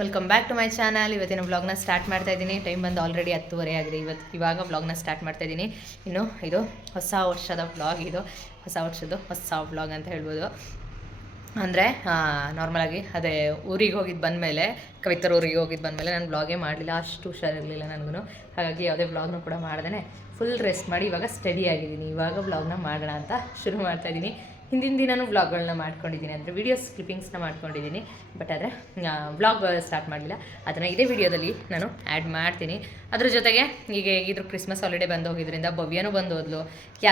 Welcome back to my channel. ಇವತ್ತಿನ ವ್ಲಾಗ್ನ start ಮಾಡ್ತಾ ಇದ್ದೀನಿ. ಟೈಮ್ ಬಂದು ಆಲ್ರೆಡಿ 10:30 ಆಗಿದೆ. ಇವಾಗ ವ್ಲಾಗ್ನ ಸ್ಟಾರ್ಟ್ ಮಾಡ್ತಾ ಇದ್ದೀನಿ. ಇನ್ನು ಇದು ಹೊಸ ವರ್ಷದ ವ್ಲಾಗ್. ಇದು ಹೊಸ ವರ್ಷದ ಹೊಸ ವ್ಲಾಗ್ ಅಂತ ಹೇಳ್ಬೋದು. ಅಂದರೆ ನಾರ್ಮಲಾಗಿ ಅದೇ ಊರಿಗೆ ಹೋಗಿದ್ದು ಬಂದಮೇಲೆ, ಕವಿತರ ಊರಿಗೆ ಹೋಗಿದ್ದು ಬಂದಮೇಲೆ ನಾನು ವ್ಲಾಗೇ ಮಾಡಲಿಲ್ಲ, ಅಷ್ಟು ಹುಷಾರಿರಲಿಲ್ಲ ನನಗೂ. ಹಾಗಾಗಿ ಯಾವುದೇ ವ್ಲಾಗ್ನೂ ಕೂಡ ಮಾಡ್ದೇ ಫುಲ್ ರೆಸ್ಟ್ ಮಾಡಿ ಇವಾಗ ಸ್ಟಡಿ ಆಗಿದ್ದೀನಿ. ಇವಾಗ ವ್ಲಾಗ್ನ ಮಾಡೋಣ ಅಂತ ಶುರು ಮಾಡ್ತಾಯಿದ್ದೀನಿ. ಹಿಂದಿನ ದಿನವೂ ವ್ಲಾಗ್ಗಳನ್ನ ಮಾಡ್ಕೊಂಡಿದ್ದೀನಿ, ಅಂದರೆ ವೀಡಿಯೋಸ್ ಕ್ಲಿಪ್ಪಿಂಗ್ಸ್ನ ಮಾಡ್ಕೊಂಡಿದ್ದೀನಿ. ಬಟ್ ಆದರೆ ವ್ಲಾಗ್ ಸ್ಟಾರ್ಟ್ ಮಾಡಲಿಲ್ಲ. ಅದನ್ನು ಇದೇ ವಿಡಿಯೋದಲ್ಲಿ ನಾನು ಆ್ಯಡ್ ಮಾಡ್ತೀನಿ. ಅದ್ರ ಜೊತೆಗೆ ಈಗ ಹೇಗಿದ್ರು ಕ್ರಿಸ್ಮಸ್ ಹಾಲಿಡೇ ಬಂದು ಹೋಗಿದ್ರಿಂದ ಭವ್ಯನೂ ಬಂದು ಹೋದ್ಲು.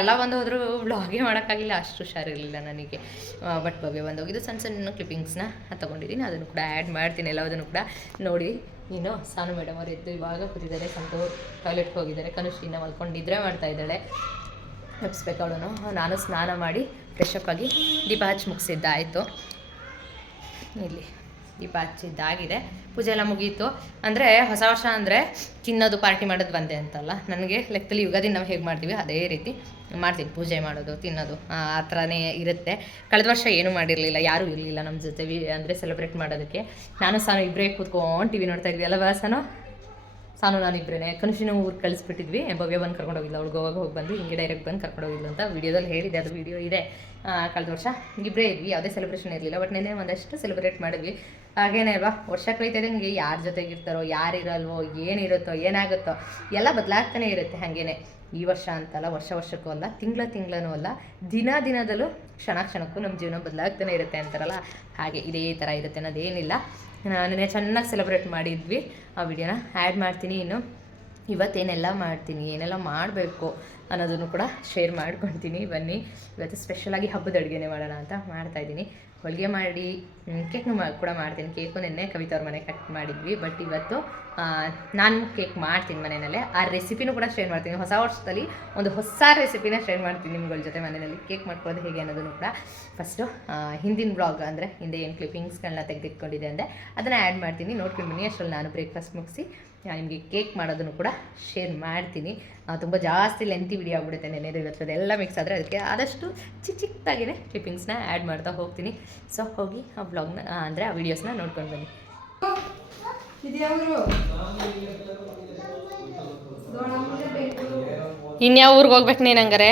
ಎಲ್ಲ ಬಂದು ಹೋದರೂ ವ್ಲಾಗೇ ಮಾಡೋಕ್ಕಾಗಿಲ್ಲ, ಅಷ್ಟು ಹುಷಾರಿರಲಿಲ್ಲ ನನಗೆ. ಬಟ್ ಭವ್ಯ ಬಂದು ಹೋಗಿದ್ದು ಸಣ್ಣ ಸಣ್ಣ ಕ್ಲಿಪ್ಪಿಂಗ್ಸ್ನ ತೊಗೊಂಡಿದ್ದೀನಿ. ಅದನ್ನು ಕೂಡ ಆ್ಯಡ್ ಮಾಡ್ತೀನಿ, ಎಲ್ಲದನ್ನು ಕೂಡ ನೋಡಿ. ಇನ್ನು ಸಾನು ಮೇಡಮ್ ಅವರು ಎದ್ದು ಇವಾಗ ಕೂತಿದ್ದಾರೆ. ಸಂತೋರ್ ಟಾಯ್ಲೆಟ್ಗೆ ಹೋಗಿದ್ದಾರೆ. ಕನುಷಿನ ಮಲ್ಕೊಂಡು ನಿದ್ರೆ ಮಾಡ್ತಾ ಇದ್ದಾಳೆ. ಎಬ್ಸ್ಬೇಕು ಅವಳು. ನಾನು ಸ್ನಾನ ಮಾಡಿ ಫ್ರೆಶ್ ಅಪ್ ಆಗಿ ದೀಪ ಹಚ್ಚಿ ಮುಗಿಸಿದ್ದಾಯಿತು. ಇಲ್ಲಿ ದೀಪ ಹಚ್ಚಿದ್ದಾಗಿದೆ. ಪೂಜೆ ಎಲ್ಲ ಮುಗೀತು. ಅಂದರೆ ಹೊಸ ವರ್ಷ ಅಂದರೆ ತಿನ್ನೋದು ಪಾರ್ಟಿ ಮಾಡೋದು ಬಂದೆ ಅಂತಲ್ಲ, ನನಗೆ ಲೆಕ್ಕದಲ್ಲಿ ಯುಗಾದಿ ನಾವು ಹೇಗೆ ಮಾಡ್ತೀವಿ ಅದೇ ರೀತಿ ಮಾಡ್ತೀನಿ. ಪೂಜೆ ಮಾಡೋದು, ತಿನ್ನೋದು ಆ ಥರನೇ ಇರುತ್ತೆ. ಕಳೆದ ವರ್ಷ ಏನೂ ಮಾಡಿರಲಿಲ್ಲ, ಯಾರೂ ಇರಲಿಲ್ಲ ನಮ್ಮ ಜೊತೆ ಅಂದರೆ ಸೆಲೆಬ್ರೇಟ್ ಮಾಡೋದಕ್ಕೆ. ನಾನು ಸಾನು ಇಬ್ಬರೇ ಕೂತ್ಕೊಂಡು ಟಿ ವಿ ನೋಡ್ತಾ ಇದ್ವಿ ಅಲ್ಲ. ಸಾನು ನಾನು ಇಬ್ಬರೇ. ಕನುಷಿನ ಊರಿಗೆ ಕಳಿಸ್ಬಿಟ್ಟಿದ್ವಿ. ಭವ್ಯ ಬಂದು ಕರ್ಕೊಂಡು ಹೋಗಿಲ್ಲ, ಅವ್ಳು ಗೋವಾಗ ಹೋಗಿ ಬಂದು ಹಿಂಗೆ ಡೈರೆಕ್ಟ್ ಬಂದು ಕರ್ಕೊಂಡು ಹೋಗಿಲ್ಲ ಅಂತ ವಿಡಿಯೋದಲ್ಲಿ ಹೇಳಿದೆ. ಅದು ವಿಡಿಯೋ ಇದೆ. ಕಳೆದ ವರ್ಷ ಇಬ್ಬರೇ ಇದ್ವಿ, ಯಾವುದೇ ಸೆಲೆಬ್ರೇಷನ್ ಇರಲಿಲ್ಲ. ಬಟ್ ನೆನ್ನೆ ಒಂದಷ್ಟು ಸೆಲೆಬ್ರೇಟ್ ಮಾಡಿದ್ವಿ. ಹಾಗೇನೇ ಅಲ್ವಾ, ವರ್ಷ ಕಳೀತಿದ್ದಂಗೆ ಯಾರ ಜೊತೆಗಿರ್ತಾರೋ, ಯಾರಿರಲ್ವೋ, ಏನಿರುತ್ತೋ, ಏನಾಗುತ್ತೋ ಎಲ್ಲ ಬದಲಾಗ್ತಾನೆ ಇರುತ್ತೆ. ಹಾಗೇನೆ ಈ ವರ್ಷ ಅಂತಲ್ಲ, ವರ್ಷಕ್ಕೂ ಅಲ್ಲ, ತಿಂಗಳೂ ಅಲ್ಲ, ದಿನದಲ್ಲೂ ಕ್ಷಣಕ್ಕೂ ನಮ್ಮ ಜೀವನ ಬದಲಾಗ್ತಾನೆ ಇರುತ್ತೆ ಅಂತಾರಲ್ಲ, ಹಾಗೆ ಇದೇ ಥರ ಇರುತ್ತೆ ಅನ್ನೋದೇನಿಲ್ಲ. ನಾನೇ ಚೆನ್ನಾಗಿ ಸೆಲೆಬ್ರೇಟ್ ಮಾಡಿದ್ವಿ. ಆ ವಿಡಿಯೋನ ಆ್ಯಡ್ ಮಾಡ್ತೀನಿ. ಇನ್ನು ಇವತ್ತೇನೆಲ್ಲ ಮಾಡ್ತೀನಿ, ಏನೆಲ್ಲ ಮಾಡಬೇಕು ಅನ್ನೋದನ್ನು ಕೂಡ ಶೇರ್ ಮಾಡ್ಕೊಳ್ತೀನಿ. ಬನ್ನಿ, ಇವತ್ತು ಸ್ಪೆಷಲಾಗಿ ಹಬ್ಬದ ಅಡುಗೆನೇ ಮಾಡೋಣ ಅಂತ ಮಾಡ್ತಾಯಿದ್ದೀನಿ. ಹೋಳಿಗೆ ಮಾಡಿ ಕೇಕ್ನು ಕೂಡ ಮಾಡ್ತೀನಿ. ಕೇಕು ನೆನ್ನೆ ಕವಿತವ್ರ ಮನೆ ಕಟ್ ಮಾಡಿದ್ವಿ. ಬಟ್ ಇವತ್ತು ನಾನು ಕೇಕ್ ಮಾಡ್ತೀನಿ ಮನೆಯಲ್ಲೇ. ಆ ರೆಸಿಪಿನೂ ಕೂಡ ಶೇರ್ ಮಾಡ್ತೀನಿ. ಹೊಸ ವರ್ಷದಲ್ಲಿ ಒಂದು ಹೊಸ ರೆಸಿಪಿನ ಶೇರ್ ಮಾಡ್ತೀನಿ ನಿಮ್ಗಳ ಜೊತೆ ಮನೆಯಲ್ಲಿ. ಕೇಕ್ ಮಾಡ್ಕೊಳ್ಳೋದು ಹೇಗೆ ಅನ್ನೋದನ್ನು ಕೂಡ ಫಸ್ಟು ಹಿಂದಿನ ಬ್ಲಾಗ್, ಅಂದರೆ ಹಿಂದೆ ಏನು ಕ್ಲಿಪ್ಪಿಂಗ್ಸ್ಗಳನ್ನ ತೆಗೆದಿಟ್ಕೊಂಡಿದ್ದೆ ಅಂದರೆ ಅದನ್ನು ಆ್ಯಡ್ ಮಾಡ್ತೀನಿ. ನೋಡ್ಕೊಂಡು ಬನ್ನಿ. ಅಷ್ಟರಲ್ಲಿ ನಾನು ಬ್ರೇಕ್ಫಾಸ್ಟ್ ಮುಗಿಸಿ ನಿಮಗೆ ಕೇಕ್ ಮಾಡೋದನ್ನು ಕೂಡ ಶೇರ್ ಮಾಡ್ತೀನಿ. ತುಂಬ ಜಾಸ್ತಿ ಲೆಂತಿ ವಿಡಿಯೋ ಆಗ್ಬಿಡುತ್ತೆ ನೆನೆದು ಇವತ್ತು ಎಲ್ಲ ಮಿಕ್ಸ್ ಆದರೆ, ಅದಕ್ಕೆ ಆದಷ್ಟು ಚಿಕ್ಕದಾಗಿಯೇ ಕ್ಲಿಪ್ಪಿಂಗ್ಸ್ನ ಆ್ಯಡ್ ಮಾಡ್ತಾ ಹೋಗ್ತೀನಿ. ಸೊ ಹೋಗಿ ಆ ಬ್ಲಾಗ್ನ ಅಂದರೆ ಆ ವೀಡಿಯೋಸ್ನ ನೋಡ್ಕೊಂಡು ಬನ್ನಿ. ಇನ್ಯಾವ ಊರಿಗೆ ಹೋಗ್ಬೇಕು ನೀನು ಹಂಗಾರೆ?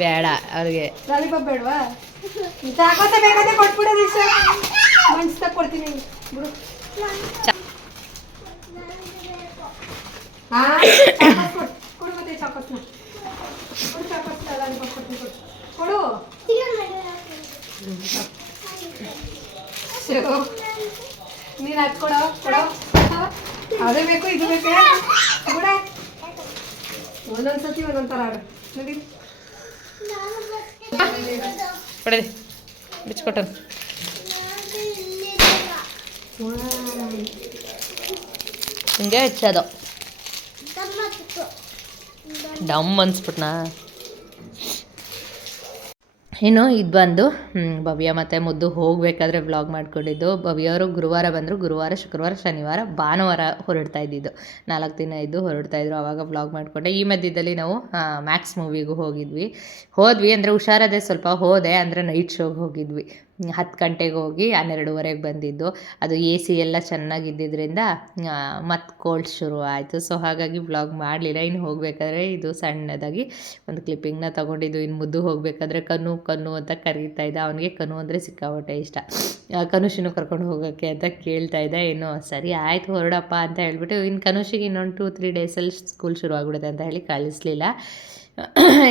ಬೇಡ ಅವ್ರಿಗೆ ಲಾಲಿಪಾಪ್ ಬೇಡವಾ? ಚಾಕೋತೆ ಬೇಕಾದ್ರೆ ಕೊಟ್ಬಿಡೋದು. ಮನ್ಸ್ದಾಗ ಕೊಡ್ತೀನಿ ಬಿಡು. ಕೊಡು ಮತ್ತೆ ಚಾಕೋತ್ನ ಕೊಡು. ಚಾಕೋತ್ನ ಲಾಲಿಪಾಪ್ ಕೊಡ್ತೀನಿ, ಕೊಡು. ನೀನು ಅದು ಕೊಡೋ. ಅದೇ ಬೇಕು, ಇದು ಬೇಕು ಬಿಡ. ಒಂದೊಂದ್ಸತಿ ಒಂದೊಂಥರ ಆಡು ನೋಡಿ. ಕೊಡಲಿ ಬಿಚ್ಕೊಟ್ಟು. ಹಿಂಗೆ ಹೆಚ್ಚೋದು ಡಮ್ ಅನ್ಸ್ಬಿಟ್ನಾ. ಏನು ಇದು ಬಂದು ಭವ್ಯ ಮತ್ತು ಮುದ್ದು ಹೋಗಬೇಕಾದ್ರೆ ವ್ಲಾಗ್ ಮಾಡ್ಕೊಂಡಿದ್ದು. ಭವ್ಯವರು ಗುರುವಾರ ಬಂದರು. ಗುರುವಾರ, ಶುಕ್ರವಾರ, ಶನಿವಾರ, ಭಾನುವಾರ ಹೊರಡ್ತಾ ಇದ್ದಿದ್ದು. 4 ದಿನ ಇದ್ದು ಹೊರಡ್ತಾಯಿದ್ರು. ಆವಾಗ ವ್ಲಾಗ್ ಮಾಡಿಕೊಂಡೆ. ಈ ಮಧ್ಯದಲ್ಲಿ ನಾವು ಮ್ಯಾಕ್ಸ್ ಮೂವಿಗೂ ಹೋದ್ವಿ ಅಂದರೆ ಹುಷಾರದೆ ಸ್ವಲ್ಪ ಹೋದೆ. ಅಂದರೆ ನೈಟ್ ಶೋಗೆ ಹೋಗಿದ್ವಿ. 10 ಗಂಟೆಗೆ ಹೋಗಿ 12:30 ಬಂದಿದ್ದು. ಅದು AC ಎಲ್ಲ ಚೆನ್ನಾಗಿದ್ದರಿಂದ ಮತ್ತು ಕೋಲ್ಡ್ ಶುರು ಆಯಿತು. ಸೊ ಹಾಗಾಗಿ ವ್ಲಾಗ್ ಮಾಡಲಿಲ್ಲ. ಇನ್ನು ಹೋಗಬೇಕಾದ್ರೆ ಇದು ಸಣ್ಣದಾಗಿ ಒಂದು ಕ್ಲಿಪ್ಪಿಂಗ್ನ ತೊಗೊಂಡಿದ್ದು. ಇನ್ನು ಮುದ್ದು ಹೋಗಬೇಕಾದ್ರೆ ಕನು ಅಂತ ಕರೀತಾ ಇದ್ದ. ಅವನಿಗೆ ಕನು ಅಂದರೆ ಸಿಕ್ಕಾಪಟ್ಟೆ ಇಷ್ಟ. ಕನುಷಿನೂ ಕರ್ಕೊಂಡು ಹೋಗೋಕ್ಕೆ ಅಂತ ಕೇಳ್ತಾ ಇದ್ದೆ. ಇನ್ನು ಸರಿ ಆಯಿತು ಹೊರಡಪ್ಪ ಅಂತ ಹೇಳ್ಬಿಟ್ಟು, ಇನ್ನು ಕನುಷಿಗೆ ಇನ್ನೊಂದು 2-3 ಡೇಸಲ್ಲಿ ಸ್ಕೂಲ್ ಶುರು ಆಗ್ಬಿಡುತ್ತೆ ಅಂತ ಹೇಳಿ ಕಳಿಸ್ಲಿಲ್ಲ.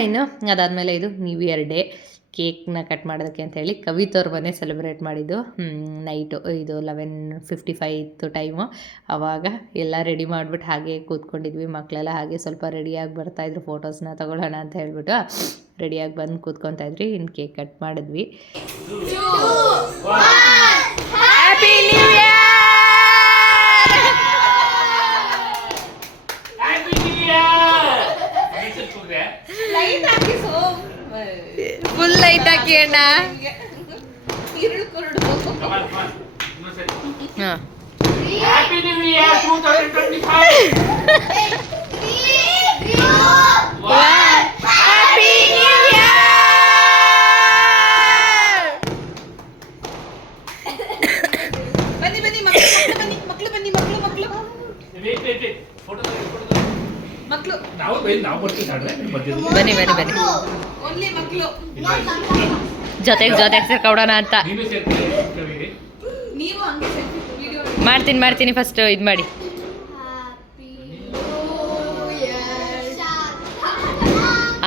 ಇನ್ನು ಅದಾದಮೇಲೆ ಇದು ನ್ಯೂ ಇಯರ್ ಡೇ. ಕೇಕ್ನ ಕಟ್ ಮಾಡೋದಕ್ಕೆ ಅಂತ ಹೇಳಿ ಕವಿತವ್ರ ಮನೆ ಸೆಲೆಬ್ರೇಟ್ ಮಾಡಿದ್ದು. ನೈಟು ಇದು 11:55 ಇತ್ತು ಟೈಮು. ಆವಾಗ ಎಲ್ಲ ರೆಡಿ ಮಾಡಿಬಿಟ್ಟು ಹಾಗೆ ಕೂತ್ಕೊಂಡಿದ್ವಿ. ಮಕ್ಕಳೆಲ್ಲ ಹಾಗೆ ಸ್ವಲ್ಪ ರೆಡಿಯಾಗಿ ಬರ್ತಾಯಿದ್ರು, ಫೋಟೋಸ್ನ ತೊಗೊಳ್ಳೋಣ ಅಂತ ಹೇಳ್ಬಿಟ್ಟು ರೆಡಿಯಾಗಿ ಬಂದು ಕೂತ್ಕೊತಾಯಿದ್ರಿ. ಇನ್ನು ಕೇಕ್ ಕಟ್ ಮಾಡಿದ್ವಿ. Happy new year! Full light ಹಾಕಿ ಅಣ್ಣ. ಹಾಂ Happy New Year 2025. Happy new year. ಬನ್ನಿ ಬನ್ನಿ ಮಕ್ಕಳು ಬನ್ನಿ Wait. Photo ಮಕ್ಕಳು ನಾವು ಬರ್ತೀವಿ ಸಾಡ್ರೆ ನೀವು ಬರ್ತೀವಿ. ಬನ್ನಿ ಓನ್ಲಿ ಮಕ್ಕಳು ಜೊತೆಗೆ ಸೇರ್ಕೊಡೋಣ ಅಂತ ನೀನು ಸೇರ್ಕೊಳ್ಳಿ. ನೀವು ಹಂಗೆ ವಿಡಿಯೋ ಮಾಡ್ತೀನಿ ಫಸ್ಟ್ ಇದು ಮಾಡಿ.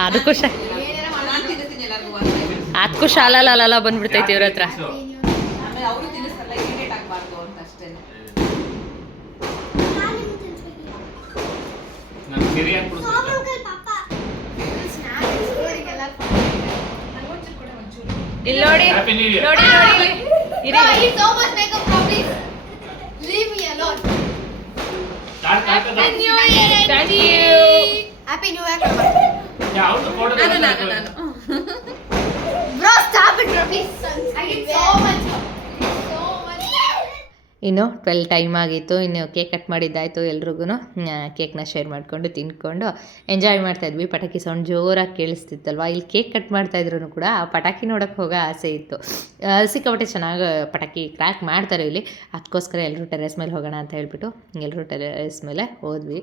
ಅದಕ್ಕೂ ನಾನು ತಿನ್ನಿಸ್ತೀನಿ ಎಲ್ಲರಿಗೂ ಅದಕ್ಕೂ ಶಾಲಲ್ಲ ಬಂದ್ಬಿಡ್ತೈತಿ ಇವ್ರ ಹತ್ರ. ಆಮೇಲೆ ಅವರು ತಿನ್ನಿಸಲ್ಲ ಇರಿಟೇಟ್ ಆಗಬಾರ್ದು ಅಂತ ಅಷ್ಟೇ. ನಾನು ಸರಿಯಾಗಿ ಕೊಡ್ತೀನಿ. ಇಲ್ಲಿ ನೋಡಿ Happy New Year. ನೋಡಿ ಇರಿ. Start Thank you. Happy new year ಯಾವುದು ಫೋಟೋ ನಾನು bro stop it please I get so much ಇನ್ನು 12 ಟೈಮ್ ಆಗಿತ್ತು. ಇನ್ನು ಕೇಕ್ ಕಟ್ ಮಾಡಿದ್ದಾಯಿತು. ಎಲ್ರಿಗೂ ಕೇಕ್ನ ಶೇರ್ ಮಾಡಿಕೊಂಡು ತಿನ್ಕೊಂಡು ಎಂಜಾಯ್ ಮಾಡ್ತಾಯಿದ್ವಿ. ಪಟಾಕಿ ಸೌಂಡ್ ಜೋರಾಗಿ ಕೇಳಿಸ್ತಿತ್ತಲ್ವ. ಇಲ್ಲಿ ಕೇಕ್ ಕಟ್ ಮಾಡ್ತಾಯಿದ್ರು ಕೂಡ ಆ ಪಟಾಕಿ ನೋಡೋಕ್ಕೆ ಹೋಗೋ ಆಸೆ ಇತ್ತು. ಸಿಕ್ಕಾಪಟ್ಟೆ ಚೆನ್ನಾಗಿ ಪಟಾಕಿ ಕ್ರ್ಯಾಕ್ ಮಾಡ್ತಾರೆ ಇಲ್ಲಿ. ಅದಕ್ಕೋಸ್ಕರ ಎಲ್ಲರೂ ಟೆರೆಸ್ ಮೇಲೆ ಹೋಗೋಣ ಅಂತ ಹೇಳ್ಬಿಟ್ಟು ಎಲ್ಲರೂ ಟೆರೆಸ್ ಮೇಲೆ ಹೋದ್ವಿ.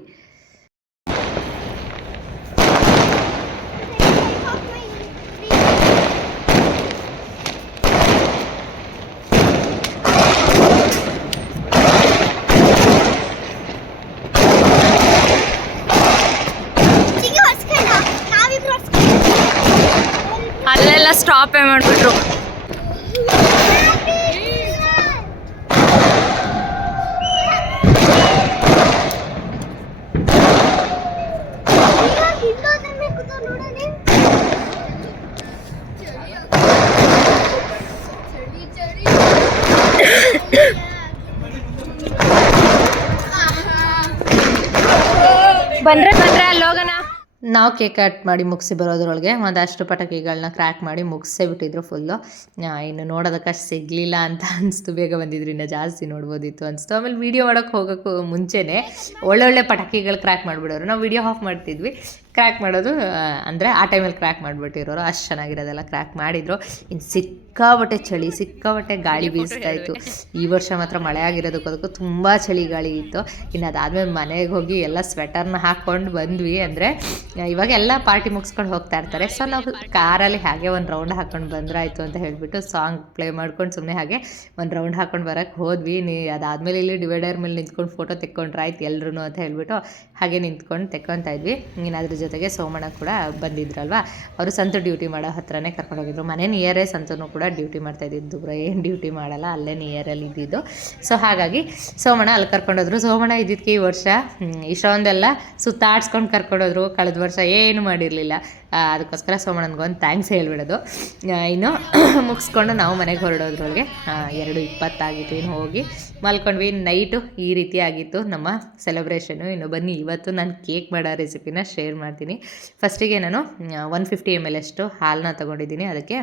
ಅಲ್ಲೆಲ್ಲ ಸ್ಟಾಪೇ ಮಾಡಿಬಿಟ್ರು. ಬಂದ್ರೆ ಅಲ್ಲಿ ಹೋಗೋಣ. ನಾವು ಕೇಕ್ ಕಟ್ ಮಾಡಿ ಮುಗಿಸಿ ಬರೋದ್ರೊಳಗೆ ಒಂದಷ್ಟು ಪಟಾಕಿಗಳನ್ನ ಕ್ರ್ಯಾಕ್ ಮಾಡಿ ಮುಗಿಸೇ ಬಿಟ್ಟಿದ್ರು ಫುಲ್ಲು. ಇನ್ನು ನೋಡೋದಕ್ಕೆ ಅಷ್ಟು ಸಿಗಲಿಲ್ಲ ಅಂತ ಅನಿಸ್ತು. ಬೇಗ ಬಂದಿದ್ರು ಇನ್ನೂ ಜಾಸ್ತಿ ನೋಡ್ಬೋದಿತ್ತು ಅನಿಸ್ತು. ಆಮೇಲೆ ವೀಡಿಯೋ ಮಾಡೋಕ್ಕೆ ಹೋಗೋಕ್ಕೂ ಮುಂಚೆನೇ ಒಳ್ಳೊಳ್ಳೆ ಪಟಾಕಿಗಳು ಕ್ರ್ಯಾಕ್ ಮಾಡಿಬಿಡೋರು. ನಾವು ವೀಡಿಯೋ ಆಫ್ ಮಾಡ್ತಿದ್ವಿ, ಕ್ರ್ಯಾಕ್ ಮಾಡೋದು ಅಂದರೆ ಆ ಟೈಮಲ್ಲಿ ಕ್ರ್ಯಾಕ್ ಮಾಡಿಬಿಟ್ಟಿರೋರು. ಅಷ್ಟು ಚೆನ್ನಾಗಿರೋದೆಲ್ಲ ಕ್ರ್ಯಾಕ್ ಮಾಡಿದರು. ಇನ್ನು ಸಿಕ್ಕಾಪಟ್ಟೆ ಗಾಳಿ ಬೀಸ್ತಾ ಇತ್ತು. ಈ ವರ್ಷ ಮಾತ್ರ ಮಳೆ ಆಗಿರೋದಕ್ಕೂ ತುಂಬ ಚಳಿ ಗಾಳಿ ಇತ್ತು. ಇನ್ನು ಅದಾದಮೇಲೆ ಮನೆಗೆ ಹೋಗಿ ಎಲ್ಲ ಸ್ವೆಟರ್ನ ಹಾಕ್ಕೊಂಡು ಬಂದ್ವಿ. ಅಂದರೆ ಇವಾಗ ಎಲ್ಲ ಪಾರ್ಟಿ ಮುಗಿಸ್ಕೊಂಡು ಹೋಗ್ತಾ ಇರ್ತಾರೆ. ಸೊ ನಾವು ಕಾರಲ್ಲಿ ಹಾಗೆ ಒಂದು ರೌಂಡ್ ಹಾಕ್ಕೊಂಡು ಬಂದ್ರಾಯ್ತು ಅಂತ ಹೇಳಿಬಿಟ್ಟು ಸಾಂಗ್ ಪ್ಲೇ ಮಾಡ್ಕೊಂಡು ಸುಮ್ಮನೆ ಹಾಗೆ ಒಂದು ರೌಂಡ್ ಹಾಕ್ಕೊಂಡು ಬರೋಕ್ಕೆ ಹೋದ್ವಿ. ಅದಾದಮೇಲೆ ಇಲ್ಲಿ ಡಿವೈಡರ್ ಮೇಲೆ ನಿಂತ್ಕೊಂಡು ಫೋಟೋ ತೆಕ್ಕೊಂಡ್ರಾಯ್ತು ಎಲ್ಲರೂ ಅಂತ ಹೇಳ್ಬಿಟ್ಟು ಹಾಗೆ ನಿಂತ್ಕೊಂಡು ತೆಕ್ಕೊತಾ ಇದ್ವಿ. ಇನ್ನು ಅದ್ರ ಜೊತೆಗೆ ಸೋಮಣ್ಣ ಕೂಡ ಬಂದಿದ್ರಲ್ವ, ಅವರು ಸಂತು ಡ್ಯೂಟಿ ಮಾಡೋ ಹತ್ರನೇ ಕರ್ಕೊಂಡೋಗಿದ್ರು. ಮನೆ ನಿಯರೇ ಸಂತನು ಕೂಡ ಡ್ಯೂಟಿ ಮಾಡ್ತಾಯಿದ್ದು. ದೂರ ಏನು ಡ್ಯೂಟಿ ಮಾಡಲ್ಲ, ಅಲ್ಲೇ ನಿಯರಲ್ಲಿ ಇದ್ದಿದ್ದು. ಸೊ ಹಾಗಾಗಿ ಸೋಮಣ್ಣ ಅಲ್ಲಿ ಕರ್ಕೊಂಡೋದ್ರು. ಸೋಮಣ್ಣ ಇದ್ದಿದ್ದಕ್ಕೆ ಈ ವರ್ಷ ಇಷ್ಟೊಂದೆಲ್ಲ ಸುತ್ತಾಡ್ಸ್ಕೊಂಡು ಕರ್ಕೊಂಡೋದ್ರು. ಕಳೆದ ವರ್ಷ ಏನು ಮಾಡಿರಲಿಲ್ಲ. ಅದಕ್ಕೋಸ್ಕರ ಸೋಮಣ್ಣನಿಗೊಂದು ಥ್ಯಾಂಕ್ಸ್ ಹೇಳ್ಬಿಡೋದು. ಇನ್ನು ಮುಗಿಸ್ಕೊಂಡು ನಾವು ಮನೆಗೆ ಹೊರಡೋದ್ರೊಳಗೆ 2:20 ಆಗಿತ್ತು. ಇನ್ನು ಹೋಗಿ ಮಲ್ಕೊಂಡ್ವಿ. ನೈಟು ಈ ರೀತಿ ಆಗಿತ್ತು ನಮ್ಮ ಸೆಲೆಬ್ರೇಷನು. ಇನ್ನು ಬನ್ನಿ ಇವತ್ತು ನಾನು ಕೇಕ್ ಮಾಡೋ ರೆಸಿಪಿನ ಶೇರ್ ಮಾಡ್ತೀನಿ. ಫಸ್ಟಿಗೆ ನಾನು 150 ml ಅಷ್ಟು ಹಾಲನ್ನ ತೊಗೊಂಡಿದ್ದೀನಿ. ಅದಕ್ಕೆ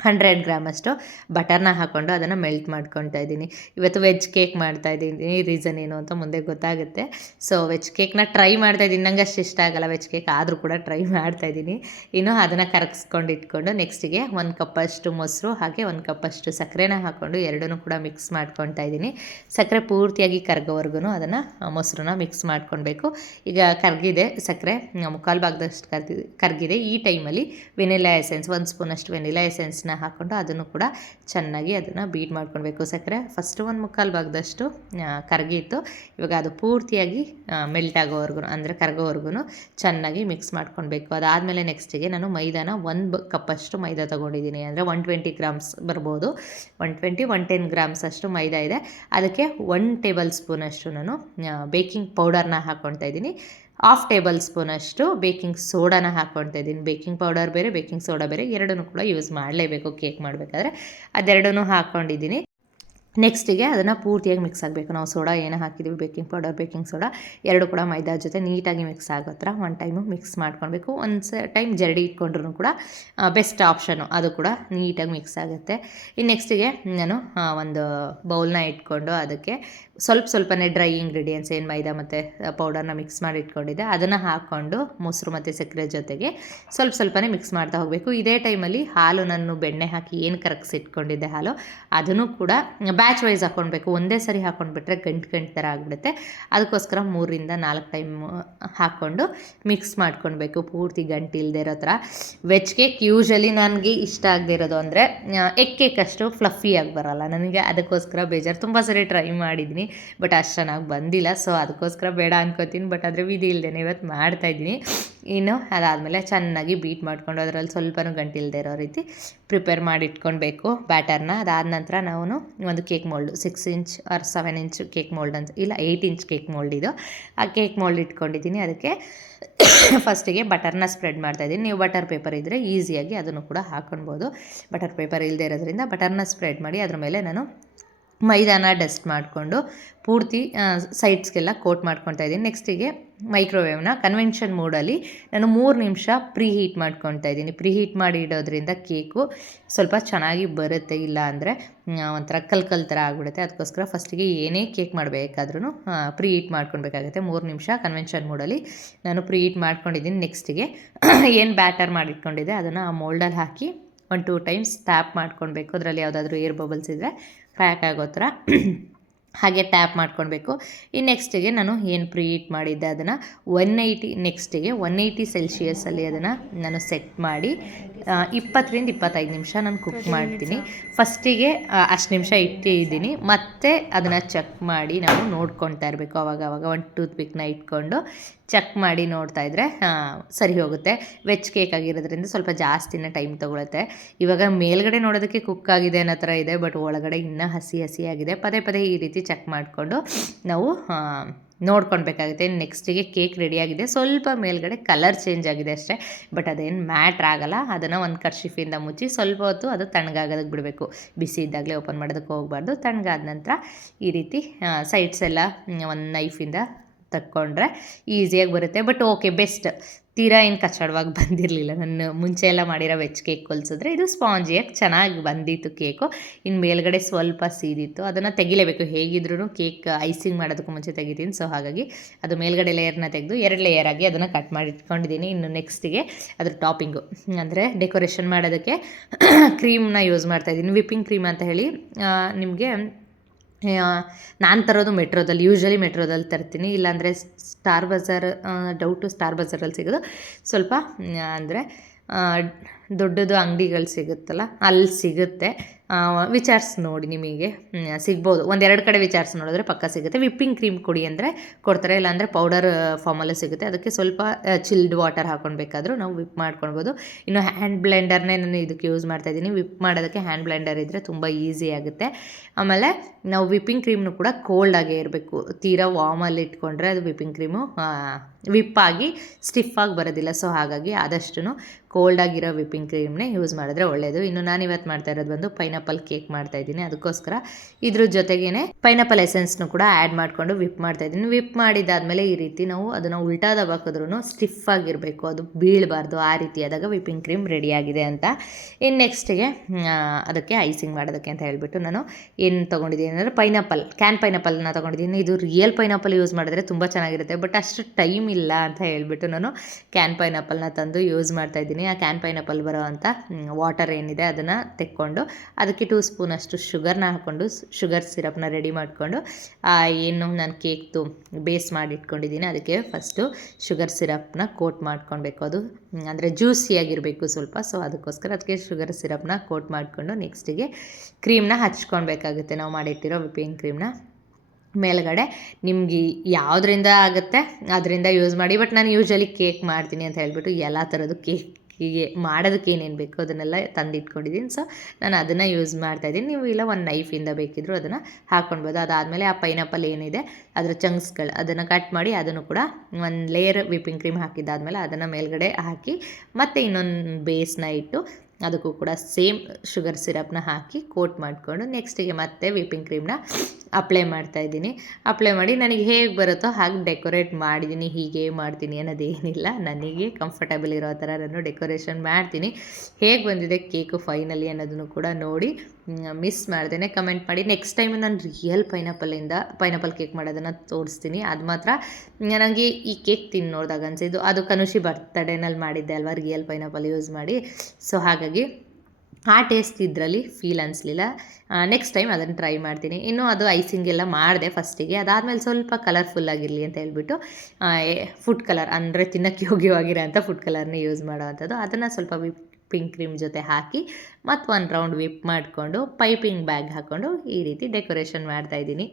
100 ಗ್ರಾಮಷ್ಟು ಬಟರ್ನ ಹಾಕ್ಕೊಂಡು ಅದನ್ನು ಮೆಲ್ಟ್ ಮಾಡ್ಕೊತಾ ಇದ್ದೀನಿ. ಇವತ್ತು ವೆಜ್ ಕೇಕ್ ಮಾಡ್ತಾಯಿದ್ದೀನಿ. ರೀಸನ್ ಏನು ಅಂತ ಮುಂದೆ ಗೊತ್ತಾಗುತ್ತೆ. ಸೊ ವೆಜ್ ಕೇಕ್ನ ಟ್ರೈ ಮಾಡ್ತಾಯಿದ್ದೀನಿ. ನಂಗೆ ಅಷ್ಟು ಇಷ್ಟ ಆಗಲ್ಲ ವೆಜ್ ಕೇಕ್, ಆದರೂ ಕೂಡ ಟ್ರೈ ಮಾಡ್ತಾಯಿದ್ದೀನಿ. ಇನ್ನು ಅದನ್ನು ಕರಗಿಸ್ಕೊಂಡು ಇಟ್ಕೊಂಡು ನೆಕ್ಸ್ಟಿಗೆ 1 ಕಪ್ಪಷ್ಟು ಮೊಸರು ಹಾಗೆ 1 ಕಪ್ಪಷ್ಟು ಸಕ್ಕರೆನ ಹಾಕ್ಕೊಂಡು ಎರಡನ್ನೂ ಕೂಡ ಮಿಕ್ಸ್ ಮಾಡ್ಕೊತಾ ಇದ್ದೀನಿ. ಸಕ್ಕರೆ ಪೂರ್ತಿಯಾಗಿ ಕರಗೋವರೆಗೂ ಅದನ್ನು ಮೊಸರನ್ನ ಮಿಕ್ಸ್ ಮಾಡ್ಕೊಳ್ಬೇಕು. ಈಗ ಕರಗಿದೆ ಸಕ್ಕರೆ, 3/4 ಭಾಗದಷ್ಟು ಕರಗಿದೆ. ಈ ಟೈಮಲ್ಲಿ ವೆನಿಲಾ ಎಸೆನ್ಸ್ 1 ಸ್ಪೂನಷ್ಟು ವೆನಿಲಾ ಎಸೆನ್ಸ್ ಹಾಕ್ಕೊಂಡು ಅದನ್ನು ಕೂಡ ಚೆನ್ನಾಗಿ ಅದನ್ನು ಬೀಟ್ ಮಾಡ್ಕೊಳ್ಬೇಕು. ಸಕ್ಕರೆ ಫಸ್ಟು 1/4 ಭಾಗದಷ್ಟು ಕರಗಿತ್ತು. ಇವಾಗ ಅದು ಪೂರ್ತಿಯಾಗಿ ಮೆಲ್ಟ್ ಆಗೋವರೆಗೂ ಅಂದರೆ ಕರಗೋವರೆಗೂ ಚೆನ್ನಾಗಿ ಮಿಕ್ಸ್ ಮಾಡ್ಕೊಳ್ಬೇಕು. ಅದಾದಮೇಲೆ ನೆಕ್ಸ್ಟಿಗೆ ನಾನು ಮೈದಾನ 1 ಕಪ್ಪಷ್ಟು ಮೈದಾ ತೊಗೊಂಡಿದ್ದೀನಿ. ಅಂದರೆ 120 ಗ್ರಾಮ್ಸ್ ಬರ್ಬೋದು. 110 ಗ್ರಾಮ್ಸ್ ಅಷ್ಟು ಮೈದಾ ಇದೆ. ಅದಕ್ಕೆ 1 ಟೇಬಲ್ ಸ್ಪೂನಷ್ಟು ನಾನು ಬೇಕಿಂಗ್ ಪೌಡರ್ನ ಹಾಕ್ಕೊಳ್ತಾ ಇದ್ದೀನಿ. 1/2 ಟೇಬಲ್ ಸ್ಪೂನಷ್ಟು ಬೇಕಿಂಗ್ ಸೋಡಾನ ಹಾಕ್ಕೊಳ್ತಾ ಇದ್ದೀನಿ. ಬೇಕಿಂಗ್ ಪೌಡರ್ ಬೇರೆ ಬೇಕಿಂಗ್ ಸೋಡಾ ಬೇರೆ, ಎರಡನ್ನೂ ಕೂಡ ಯೂಸ್ ಮಾಡಲೇಬೇಕು ಕೇಕ್ ಮಾಡಬೇಕಾದ್ರೆ. ಅದೆರಡನ್ನೂ ಹಾಕ್ಕೊಂಡಿದ್ದೀನಿ. ನೆಕ್ಸ್ಟಿಗೆ ಅದನ್ನು ಪೂರ್ತಿಯಾಗಿ ಮಿಕ್ಸ್ ಆಗಬೇಕು. ನಾವು ಸೋಡಾ ಏನು ಹಾಕಿದ್ದೀವಿ, ಬೇಕಿಂಗ್ ಪೌಡರ್, ಬೇಕಿಂಗ್ ಸೋಡಾ ಎರಡು ಕೂಡ ಮೈದಾ ಜೊತೆ ನೀಟಾಗಿ ಮಿಕ್ಸ್ ಆಗೋ ಥರ ಒಂದು ಟೈಮು ಮಿಕ್ಸ್ ಮಾಡ್ಕೊಳ್ಬೇಕು. ಒಂದು ಟೈಮ್ ಜರಡಿ ಇಟ್ಕೊಂಡ್ರೂ ಕೂಡ ಬೆಸ್ಟ್ ಆಪ್ಷನು, ಅದು ಕೂಡ ನೀಟಾಗಿ ಮಿಕ್ಸ್ ಆಗುತ್ತೆ. ಇನ್ನು ನೆಕ್ಸ್ಟಿಗೆ ನಾನು ಒಂದು ಬೌಲ್ನ ಇಟ್ಕೊಂಡು ಅದಕ್ಕೆ ಸ್ವಲ್ಪನೇ ಡ್ರೈ ಇಂಗ್ರೀಡಿಯೆಂಟ್ಸ್ ಏನು ಮೈದಾ ಮತ್ತು ಪೌಡರ್ನ ಮಿಕ್ಸ್ ಮಾಡಿ ಇಟ್ಕೊಂಡಿದ್ದೆ ಅದನ್ನು ಹಾಕ್ಕೊಂಡು ಮೊಸರು ಮತ್ತು ಸಕ್ಕರೆ ಜೊತೆಗೆ ಸ್ವಲ್ಪನೇ ಮಿಕ್ಸ್ ಮಾಡ್ತಾ ಹೋಗಬೇಕು. ಇದೇ ಟೈಮಲ್ಲಿ ಹಾಲು ನಾನು ಬೆಣ್ಣೆ ಹಾಕಿ ಏನು ಕರಗಿಸಿಟ್ಕೊಂಡಿದ್ದೆ ಹಾಲು ಅದನ್ನು ಕೂಡ ಬ್ಯಾಚ್ ವೈಸ್ ಹಾಕ್ಕೊಳ್ಬೇಕು. ಒಂದೇ ಸರಿ ಹಾಕ್ಕೊಂಡ್ಬಿಟ್ರೆ ಗಂಟು ಥರ ಆಗಿಬಿಡುತ್ತೆ. ಅದಕ್ಕೋಸ್ಕರ 3ರಿಂದ 4 ಟೈಮ್ ಹಾಕ್ಕೊಂಡು ಮಿಕ್ಸ್ ಮಾಡ್ಕೊಳ್ಬೇಕು, ಪೂರ್ತಿ ಗಂಟು ಇಲ್ಲದೆ ಇರೋ ಥರ. ವೆಜ್ ಕೇಕ್ ಯೂಶಲಿ ನನಗೆ ಇಷ್ಟ ಆಗದೆ ಇರೋದು ಅಂದರೆ ಎಗ್ ಕೇಕ್ ಅಷ್ಟು ಫ್ಲಫಿಯಾಗಿ ಬರೋಲ್ಲ ನನಗೆ. ಅದಕ್ಕೋಸ್ಕರ ಬೇಜಾರು, ತುಂಬ ಸರಿ ಟ್ರೈ ಮಾಡಿದ್ದೀನಿ ಬಟ್ ಅಷ್ಟು ಚೆನ್ನಾಗಿ ಬಂದಿಲ್ಲ. ಸೊ ಅದಕ್ಕೋಸ್ಕರ ಬೇಡ ಅನ್ಕೋತೀನಿ. ಬಟ್ ಆದರೆ ವಿಧಿ ಇಲ್ಲದೇನೆ ಇವತ್ತು ಮಾಡ್ತಾಯಿದ್ದೀನಿ. ಇನ್ನು ಅದಾದಮೇಲೆ ಚೆನ್ನಾಗಿ ಬೀಟ್ ಮಾಡಿಕೊಂಡು ಅದರಲ್ಲಿ ಸ್ವಲ್ಪನೂ ಗಂಟಿಲ್ಲದೆ ಇರೋ ರೀತಿ ಪ್ರಿಪೇರ್ ಮಾಡಿ ಇಟ್ಕೊಳ್ಬೇಕು ಬ್ಯಾಟರ್ನ. ಅದಾದ ನಂತರ ನಾವು ಒಂದು cake mould 6 inch or 7 inch cake mould ಅಂತ, ಇಲ್ಲ 8 ಇಂಚ್ ಕೇಕ್ ಮೋಲ್ಡ್ ಇದು. ಆ ಕೇಕ್ ಮೋಲ್ಡ್ ಇಟ್ಕೊಂಡಿದ್ದೀನಿ. ಅದಕ್ಕೆ ಫಸ್ಟಿಗೆ ಬಟರ್ನ ಸ್ಪ್ರೆಡ್ ಮಾಡ್ತಾಯಿದ್ದೀನಿ. ನೀವು ಬಟರ್ ಪೇಪರ್ ಇದ್ದರೆ ಈಸಿಯಾಗಿ ಅದನ್ನು ಕೂಡ ಹಾಕ್ಕೊಳ್ಬೋದು. ಬಟರ್ ಪೇಪರ್ ಇಲ್ಲದೆ ಇರೋದ್ರಿಂದ ಬಟರ್ನ ಸ್ಪ್ರೆಡ್ ಮಾಡಿ ಅದ್ರ ಮೇಲೆ ನಾನು ಮೈದಾನ ಡಸ್ಟ್ ಮಾಡಿಕೊಂಡು ಪೂರ್ತಿ ಸೈಡ್ಸ್ಗೆಲ್ಲ ಕೋಟ್ ಮಾಡ್ಕೊತಾ ಇದ್ದೀನಿ. ನೆಕ್ಸ್ಟಿಗೆ ಮೈಕ್ರೋವೇವ್ನ ಕನ್ವೆನ್ಷನ್ ಮೋಡಲ್ಲಿ ನಾನು 3 ನಿಮಿಷ ಪ್ರೀ ಹೀಟ್ ಮಾಡ್ಕೊತಾ ಇದ್ದೀನಿ. ಪ್ರೀ ಹೀಟ್ ಮಾಡಿ ಇಡೋದ್ರಿಂದ ಕೇಕು ಸ್ವಲ್ಪ ಚೆನ್ನಾಗಿ ಬರುತ್ತೆ, ಇಲ್ಲ ಅಂದರೆ ಒಂಥರ ಕಲ್ ಥರ ಆಗಿಬಿಡುತ್ತೆ. ಅದಕ್ಕೋಸ್ಕರ ಫಸ್ಟಿಗೆ ಏನೇ ಕೇಕ್ ಮಾಡಬೇಕಾದ್ರೂ ಪ್ರೀ ಹೀಟ್ ಮಾಡ್ಕೊಳ್ಬೇಕಾಗುತ್ತೆ. 3 ನಿಮಿಷ ಕನ್ವೆನ್ಷನ್ ಮೋಡಲ್ಲಿ ನಾನು ಪ್ರೀ ಹೀಟ್ ಮಾಡ್ಕೊಂಡಿದ್ದೀನಿ. ನೆಕ್ಸ್ಟಿಗೆ ಏನು ಬ್ಯಾಟರ್ ಮಾಡಿಟ್ಕೊಂಡಿದ್ದೆ ಅದನ್ನು ಆ ಮೋಲ್ಡಲ್ಲಿ ಹಾಕಿ 1-2 ಟೈಮ್ಸ್ ಟ್ಯಾಪ್ ಮಾಡ್ಕೊಳ್ಬೇಕು. ಅದರಲ್ಲಿ ಯಾವುದಾದ್ರೂ ಏರ್ ಬಬಲ್ಸ್ ಇದ್ದರೆ ಕ್ರ್ಯಾಕ್ ಆಗೋ ಥರ ಹಾಗೆ ಟ್ಯಾಪ್ ಮಾಡ್ಕೊಳ್ಬೇಕು. ಈ ನೆಕ್ಸ್ಟಿಗೆ ನಾನು ಏನು ಪ್ರೀ ಹೀಟ್ ಮಾಡಿದ್ದೆ ಅದನ್ನು 180 ನೆಕ್ಸ್ಟಿಗೆ 180 ಸೆಲ್ಸಿಯಸ್ಸಲ್ಲಿ ಅದನ್ನು ನಾನು ಸೆಟ್ ಮಾಡಿ 20ರಿಂದ 25 ನಿಮಿಷ ನಾನು ಕುಕ್ ಮಾಡ್ತೀನಿ. ಫಸ್ಟಿಗೆ ಅಷ್ಟು ನಿಮಿಷ ಇಟ್ಟಿದ್ದೀನಿ, ಮತ್ತು ಅದನ್ನು ಚೆಕ್ ಮಾಡಿ ನಾವು ನೋಡ್ಕೊಳ್ತಾ ಇರಬೇಕು. ಅವಾಗ ಒಂದು ಟೂತ್ ಪಿಕ್ನ ಇಟ್ಕೊಂಡು ಚೆಕ್ ಮಾಡಿ ನೋಡ್ತಾ ಇದ್ದರೆ ಸರಿ ಹೋಗುತ್ತೆ. ವೆಜ್ ಕೇಕ್ ಆಗಿರೋದ್ರಿಂದ ಸ್ವಲ್ಪ ಜಾಸ್ತಿನೇ ಟೈಮ್ ತೊಗೊಳುತ್ತೆ. ಇವಾಗ ಮೇಲ್ಗಡೆ ನೋಡೋದಕ್ಕೆ ಕುಕ್ ಆಗಿದೆ ಅನ್ನೋ ಥರ ಇದೆ, ಬಟ್ ಒಳಗಡೆ ಇನ್ನೂ ಹಸಿಯಾಗಿದೆ. ಪದೇ ಈ ರೀತಿ ಚೆಕ್ ಮಾಡಿಕೊಂಡು ನಾವು ನೋಡ್ಕೊಳ್ಬೇಕಾಗುತ್ತೆ. ನೆಕ್ಸ್ಟಿಗೆ ಕೇಕ್ ರೆಡಿಯಾಗಿದೆ. ಸ್ವಲ್ಪ ಮೇಲ್ಗಡೆ ಕಲರ್ ಚೇಂಜ್ ಆಗಿದೆ ಅಷ್ಟೇ, ಬಟ್ ಅದೇನು ಮ್ಯಾಟ್ರ್ ಆಗಲ್ಲ. ಅದನ್ನು ಒಂದು ಕರ್ಚಿಫಿಂದ ಮುಚ್ಚಿ ಸ್ವಲ್ಪ ಹೊತ್ತು ಅದು ತಣ್ಣಗಾಗೋದಕ್ಕೆ ಬಿಡಬೇಕು. ಬಿಸಿ ಇದ್ದಾಗಲೇ ಓಪನ್ ಮಾಡೋದಕ್ಕೆ ಹೋಗಬಾರ್ದು. ತಣ್ಣಗಾದ ನಂತರ ಈ ರೀತಿ ಸೈಡ್ಸ್ ಎಲ್ಲ ಒಂದು ನೈಫಿಂದ ತಕ್ಕೊಂಡ್ರೆ ಈಸಿಯಾಗಿ ಬರುತ್ತೆ. But okay, best. ತೀರಾ ಏನು ಕಚ್ಚಡವಾಗಿ ಬಂದಿರಲಿಲ್ಲ. ನಾನು ಮುಂಚೆ ಎಲ್ಲ ಮಾಡಿರೋ ವೆಜ್ ಕೇಕ್ ಹೋಲಿಸಿದ್ರೆ ಇದು ಸ್ಪಾಂಜಿಯಾಗಿ ಚೆನ್ನಾಗಿ ಬಂದಿತ್ತು ಕೇಕು. ಇನ್ನು ಮೇಲ್ಗಡೆ ಸ್ವಲ್ಪ ಸೀದಿತ್ತು, ಅದನ್ನು ತೆಗಿಲೇಬೇಕು ಹೇಗಿದ್ರೂ. ಕೇಕ್ ಐಸಿಂಗ್ ಮಾಡೋದಕ್ಕೂ ಮುಂಚೆ ತೆಗಿತೀನಿ. ಸೊ ಹಾಗಾಗಿ ಅದು ಮೇಲ್ಗಡೆ ಲೇಯರ್ನ ತೆಗೆದು 2 ಲೇಯರಾಗಿ ಅದನ್ನು ಕಟ್ ಮಾಡಿ ಇಟ್ಕೊಂಡಿದ್ದೀನಿ. ಇನ್ನು ನೆಕ್ಸ್ಟಿಗೆ ಅದ್ರ ಟಾಪಿಂಗು ಅಂದರೆ ಡೆಕೋರೇಷನ್ ಮಾಡೋದಕ್ಕೆ ಕ್ರೀಮ್ನ ಯೂಸ್ ಮಾಡ್ತಾಯಿದ್ದೀನಿ. ವಿಪ್ಪಿಂಗ್ ಕ್ರೀಮ್ ಅಂತ ಹೇಳಿ ನಿಮಗೆ ನಾನು ತರೋದು ಮೆಟ್ರೋದಲ್ಲಿ, ಯೂಶ್ವಲಿ ಮೆಟ್ರೋದಲ್ಲಿ ತರ್ತೀನಿ. ಇಲ್ಲಾಂದರೆ ಸ್ಟಾರ್ ಬಜಾರ್, ಡೌಟು ಸ್ಟಾರ್ ಬಜಾರಲ್ಲಿ ಸಿಗೋದು ಸ್ವಲ್ಪ ಅಂದರೆ ದೊಡ್ಡದು ಅಂಗಡಿಗಳು ಸಿಗುತ್ತಲ್ಲ ಅಲ್ಲಿ ಸಿಗುತ್ತೆ. ವಿಚಾರಿಸಿ ನೋಡಿ, ನಿಮಗೆ ಸಿಗ್ಬೋದು. 1-2 ಕಡೆ ವಿಚಾರಿಸಿ ನೋಡಿದ್ರೆ ಪಕ್ಕ ಸಿಗುತ್ತೆ. ವಿಪ್ಪಿಂಗ್ ಕ್ರೀಮ್ ಕೊಡಿ ಅಂದರೆ ಕೊಡ್ತಾರೆ, ಇಲ್ಲಾಂದರೆ ಪೌಡರ್ ಫಾರ್ಮಲ್ಲೂ ಸಿಗುತ್ತೆ. ಅದಕ್ಕೆ ಸ್ವಲ್ಪ ಚಿಲ್ಡ್ ವಾಟರ್ ಹಾಕ್ಕೊಳ್ಬೇಕಾದ್ರೂ ನಾವು ವಿಪ್ ಮಾಡ್ಕೊಳ್ಬೋದು. ಇನ್ನು ಹ್ಯಾಂಡ್ ಬ್ಲೆಂಡರ್ನೇ ನಾನು ಇದಕ್ಕೆ ಯೂಸ್ ಮಾಡ್ತಾಯಿದ್ದೀನಿ. ವಿಪ್ ಮಾಡೋದಕ್ಕೆ ಹ್ಯಾಂಡ್ ಬ್ಲೆಂಡರ್ ಇದ್ದರೆ ತುಂಬ ಈಸಿ ಆಗುತ್ತೆ. ಆಮೇಲೆ ನಾವು ವಿಪ್ಪಿಂಗ್ ಕ್ರೀಮ್ನು ಕೂಡ ಕೋಲ್ಡಾಗೇ ಇರಬೇಕು. ತೀರಾ ವಾರ್ಮಲ್ಲಿ ಇಟ್ಕೊಂಡ್ರೆ ಅದು ವಿಪ್ಪಿಂಗ್ ಕ್ರೀಮು ವಿಪ್ಪಾಗಿ ಸ್ಟಿಫಾಗಿ ಬರೋದಿಲ್ಲ. ಸೊ ಹಾಗಾಗಿ ಆದಷ್ಟು ಕೋಲ್ಡಾಗಿರೋ ವಿಪ್ಪಿಂಗ್ ಕ್ರೀಮ್ನೇ ಯೂಸ್ ಮಾಡಿದ್ರೆ ಒಳ್ಳೆಯದು. ಇನ್ನು ನಾನು ಇವತ್ತು ಮಾಡ್ತಾ ಇರೋದು ಬಂದು ಪೈನಾಪಲ್ ಕೇಕ್ ಮಾಡ್ತಾಯಿದ್ದೀನಿ. ಅದಕ್ಕೋಸ್ಕರ ಇದ್ರ ಜೊತೆಗೇ ಪೈನಾಪಲ್ ಎಸೆನ್ಸ್ನು ಕೂಡ ಆ್ಯಡ್ ಮಾಡಿಕೊಂಡು ವಿಪ್ ಮಾಡ್ತಾಯಿದ್ದೀನಿ. ವಿಪ್ ಮಾಡಿದಾದಮೇಲೆ ಈ ರೀತಿ ನಾವು ಅದನ್ನು ಉಲ್ಟಾದ ಬಾಕಿದ್ರೂ ಸ್ಟಿಫಾಗಿರಬೇಕು, ಅದು ಬೀಳಬಾರ್ದು. ಆ ರೀತಿ ಆದಾಗ ವಿಪ್ಪಿಂಗ್ ಕ್ರೀಮ್ ರೆಡಿಯಾಗಿದೆ ಅಂತ. ಇನ್ನು ನೆಕ್ಸ್ಟಿಗೆ ಅದಕ್ಕೆ ಐಸಿಂಗ್ ಮಾಡೋದಕ್ಕೆ ಅಂತ ಹೇಳಿಬಿಟ್ಟು ನಾನು ಏನು ತೊಗೊಂಡಿದ್ದೀನಿ ಅಂದರೆ ಕ್ಯಾನ್ ಪೈನಾಪಲ್ನ ತೊಗೊಂಡಿದ್ದೀನಿ. ಇದು ರಿಯಲ್ ಪೈನಾಪಲ್ ಯೂಸ್ ಮಾಡಿದ್ರೆ ತುಂಬ ಚೆನ್ನಾಗಿರುತ್ತೆ, ಬಟ್ ಅಷ್ಟು ಟೈಮ್ ಇಲ್ಲ ಅಂತ ಹೇಳಿಬಿಟ್ಟು ನಾನು ಕ್ಯಾನ್ ಪೈನಾಪಲ್ನ ತಂದು ಯೂಸ್ ಮಾಡ್ತಾಯಿದ್ದೀನಿ. ಆ ಕ್ಯಾನ್ ಪೈನಾಪಲ್ ಬರೋ ಅಂಥ ವಾಟರ್ ಏನಿದೆ ಅದನ್ನು ತೆಕ್ಕೊಂಡು ಅದಕ್ಕೆ 2 ಸ್ಪೂನಷ್ಟು ಶುಗರ್ನ ಹಾಕ್ಕೊಂಡು ಶುಗರ್ ಸಿರಪ್ನ ರೆಡಿ ಮಾಡಿಕೊಂಡು ಏನು ನಾನು ಕೇಕ್ದು ಬೇಸ್ ಮಾಡಿ ಇಟ್ಕೊಂಡಿದ್ದೀನಿ ಅದಕ್ಕೆ ಫಸ್ಟು ಶುಗರ್ ಸಿರಪ್ನ ಕೋಟ್ ಮಾಡ್ಕೊಳ್ಬೇಕು. ಅದು ಅಂದರೆ ಜ್ಯೂಸಿಯಾಗಿರಬೇಕು ಸ್ವಲ್ಪ. ಸೊ ಅದಕ್ಕೋಸ್ಕರ ಅದಕ್ಕೆ ಶುಗರ್ ಸಿರಪ್ನ ಕೋಟ್ ಮಾಡಿಕೊಂಡು ನೆಕ್ಸ್ಟಿಗೆ ಕ್ರೀಮ್ನ ಹಚ್ಕೊಳ್ಬೇಕಾಗುತ್ತೆ. ನಾವು ಮಾಡಿಟ್ಟಿರೋ ವಿಪ್ಪಿಂಗ್ ಕ್ರೀಮ್ನ ಮೇಲ್ಗಡೆ ನಿಮಗೆ ಯಾವುದರಿಂದ ಆಗುತ್ತೆ ಅದರಿಂದ ಯೂಸ್ ಮಾಡಿ. ಬಟ್ ನಾನು ಯೂಶ್ವಲಿ ಕೇಕ್ ಮಾಡ್ತೀನಿ ಅಂತ ಹೇಳ್ಬಿಟ್ಟು ಎಲ್ಲ ಥರದ್ದು ಕೇಕಿಗೆ ಮಾಡೋದಕ್ಕೆ ಏನೇನು ಬೇಕೋ ಅದನ್ನೆಲ್ಲ ತಂದಿಟ್ಕೊಂಡಿದ್ದೀನಿ. ಸೊ ನಾನು ಅದನ್ನು ಯೂಸ್ ಮಾಡ್ತಾಯಿದ್ದೀನಿ. ನೀವು ಇಲ್ಲ ಒಂದು ನೈಫಿಂದ ಬೇಕಿದ್ದರೂ ಅದನ್ನು ಹಾಕ್ಕೊಳ್ಬೋದು. ಅದಾದಮೇಲೆ ಆ ಪೈನಾಪಲ್ ಏನಿದೆ ಅದರ ಚಂಕ್ಸ್ಗಳು ಅದನ್ನು ಕಟ್ ಮಾಡಿ ಅದನ್ನು ಕೂಡ ಒಂದು ಲೇಯರ್ ವಿಪ್ಪಿಂಗ್ ಕ್ರೀಮ್ ಹಾಕಿದ್ದಾದಮೇಲೆ ಅದನ್ನು ಮೇಲ್ಗಡೆ ಹಾಕಿ ಮತ್ತು ಇನ್ನೊಂದು ಬೇಸ್ನ ಇಟ್ಟು ಅದಕ್ಕೂ ಕೂಡ ಸೇಮ್ ಶುಗರ್ ಸಿರಪ್ನ ಹಾಕಿ ಕೋಟ್ ಮಾಡಿಕೊಂಡು ನೆಕ್ಸ್ಟಿಗೆ ಮತ್ತೆ ವಿಪಿಂಗ್ ಕ್ರೀಮ್ನ ಅಪ್ಲೈ ಮಾಡ್ತಾಯಿದ್ದೀನಿ. ಅಪ್ಲೈ ಮಾಡಿ ನನಗೆ ಹೇಗೆ ಬರುತ್ತೋ ಹಾಗೆ ಡೆಕೋರೇಟ್ ಮಾಡಿದ್ದೀನಿ. ಹೀಗೆ ಮಾಡ್ತೀನಿ ಅನ್ನೋದೇನಿಲ್ಲ, ನನಗೆ ಕಂಫರ್ಟಬಲ್ ಇರೋ ಥರ ನಾನು ಡೆಕೋರೇಷನ್ ಮಾಡ್ತೀನಿ. ಹೇಗೆ ಬಂದಿದೆ ಕೇಕು ಫೈನಲಿ ಅನ್ನೋದನ್ನು ಕೂಡ ನೋಡಿ ಮಿಸ್ ಮಾಡ್ದೇನೆ ಕಮೆಂಟ್ ಮಾಡಿ. ನೆಕ್ಸ್ಟ್ ಟೈಮ್ ನಾನು ರಿಯಲ್ ಪೈನಾಪಲ್ ಕೇಕ್ ಮಾಡೋದನ್ನು ತೋರಿಸ್ತೀನಿ. ಅದು ಮಾತ್ರ ನನಗೆ ಈ ಕೇಕ್ ತಿಂದು ನೋಡಿದಾಗ ಅನಿಸಿದ್ದು, ಅದು ಕನುಷಿ ಬರ್ತಡೇನಲ್ಲಿ ಮಾಡಿದ್ದೆ ಅಲ್ವಾ ರಿಯಲ್ ಪೈನಾಪಲ್ ಯೂಸ್ ಮಾಡಿ. ಸೊ ಹಾಗಾಗಿ ಆ ಟೇಸ್ಟ್ ಇದರಲ್ಲಿ ಫೀಲ್ ಅನಿಸ್ಲಿಲ್ಲ. ನೆಕ್ಸ್ಟ್ ಟೈಮ್ ಅದನ್ನು ಟ್ರೈ ಮಾಡ್ತೀನಿ. ಇನ್ನು ಅದು ಐಸಿಂಗ್ ಎಲ್ಲ ಮಾಡಿದೆ ಫಸ್ಟಿಗೆ. ಅದಾದಮೇಲೆ ಸ್ವಲ್ಪ ಕಲರ್ಫುಲ್ ಆಗಿರಲಿ ಅಂತ ಹೇಳ್ಬಿಟ್ಟು ಫುಡ್ ಕಲರ್ ಅಂದರೆ ತಿನ್ನಕ್ಕೆ ಯೋಗ್ಯವಾಗಿರೋ ಅಂಥ ಫುಡ್ ಕಲರ್ನ ಯೂಸ್ ಮಾಡೋವಂಥದ್ದು. ಅದನ್ನು ಸ್ವಲ್ಪ ವಿಪ್ಪಿಂಗ್ ಕ್ರೀಮ್ ಜೊತೆ ಹಾಕಿ ಮತ್ತು ಒಂದು ರೌಂಡ್ ವಿಪ್ ಮಾಡಿಕೊಂಡು ಪೈಪಿಂಗ್ ಬ್ಯಾಗ್ ಹಾಕ್ಕೊಂಡು ಈ ರೀತಿ ಡೆಕೋರೇಷನ್ ಮಾಡ್ತಾಯಿದ್ದೀನಿ.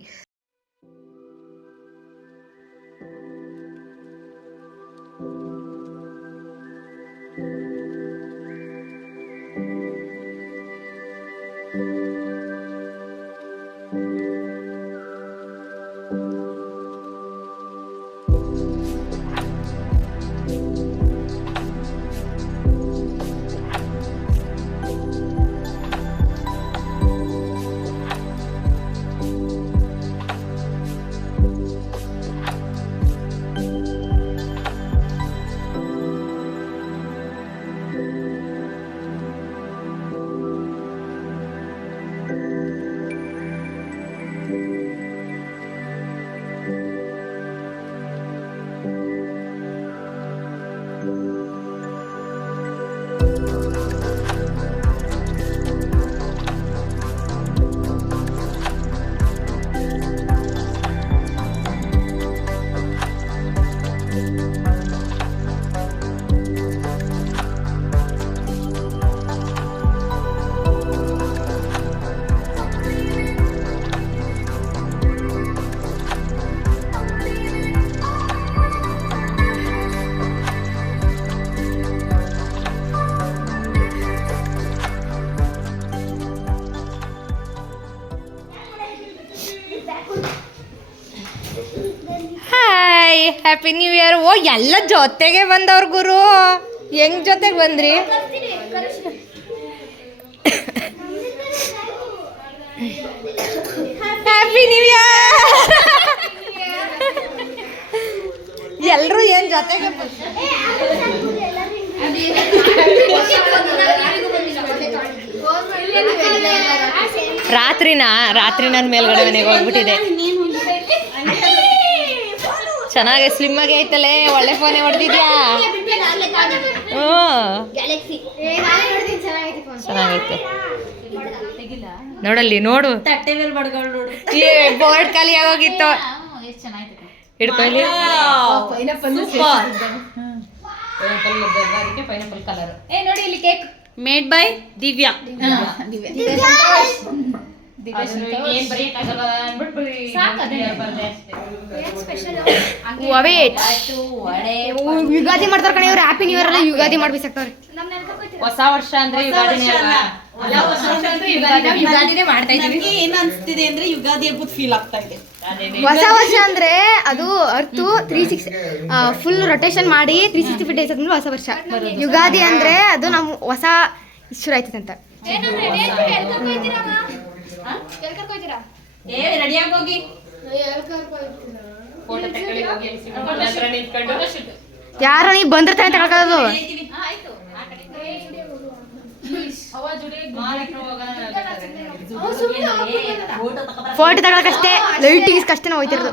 Hi, happy new year. ಓ ಎಲ್ಲ ಜೊತೆಗೆ ಬಂದವ್ರು ಗುರು, ಹೆಂಗ್ ಜೊತೆಗೆ ಬಂದ್ರಿ? Happy new year. ಎಲ್ಲರೂ ಏನು ಜೊತೆಗೆ ರಾತ್ರಿ ನನ್ನ ಮೇಲ್ಗಡೆ ಮನೆಗೆ ಹೋಗ್ಬಿಟ್ಟಿದೆ. ಚೆನ್ನಾಗಿ ಸ್ಲಿಮ್ ಆಗಿ ಐತಲ್ಲೇ, ಒಳ್ಳೆ ಫೋನೇ ಹೊಡೆದಿದ್ಯಾ? ಹ್ಞೂ ಚೆನ್ನಾಗೈತೆ. ನೋಡಲ್ಲಿ ನೋಡು, ಬೋರ್ಡ್ ಖಾಲಿ ಆಗೋಗಿತ್ತು. ಹಿಡ್ಕೊಳ್ಳಿ. ಪೈನಾಪಲ್ ಕಲರ್ ನೋಡಿ ಇಲ್ಲಿ cake made by Divya. Ugadi ಮಾಡ್ತಾರ ಕಣೆ ಇವ್ರು. ಹ್ಯಾಪಿ ನ್ಯೂ ಇಯರ್ ಅಲ್ಲ, ಯುಗಾದಿ ಮಾಡ್ಬಿಸಾಕ್ತಾರೆ. ಹೊಸ ವರ್ಷ ಅಂದ್ರೆ ಯುಗಾದಿನೇ ಅಲ್ವಾ? ಯುಗಾದಿನೇ ಮಾಡ್ತಾ ಇದ್ದೀವಿ. ಏನ್ ಅನ್ಸ್ತಿದೆ ಅಂದ್ರೆ ಯುಗಾದಿ ಹಬ್ಬದ ಫೀಲ್ ಆಗ್ತಾ ಇದೆ. ಹೊಸ ವರ್ಷ ಅಂದ್ರೆ ಅದು ಅರ್ತು 360 ಫುಲ್ ರೊಟೇಷನ್ ಮಾಡಿ 365 ಡೇಸ್ ಆದ್ಮೇಲೆ ಹೊಸ ವರ್ಷ. ಯುಗಾದಿ ಅಂದ್ರೆ ಅದು ನಮ್ಮ ಹೊಸ ಶುರು ಆಯ್ತದೆ ಅಂತ. ರೆಡಿಯಾಗಿ ಹೋಗಿ ಯಾರ ನೀ ಬಂದಿರ್ತಾನೆ ತಗೊಳ್ಳೋದು. ಫೋಟೋ ತಗೊಳಕಷ್ಟೇ, ಲೈಟಿಂಗ್ಸ್ ಕಷ್ಟೇ ನಾವು ಹೋಯ್ತಿರೋದು.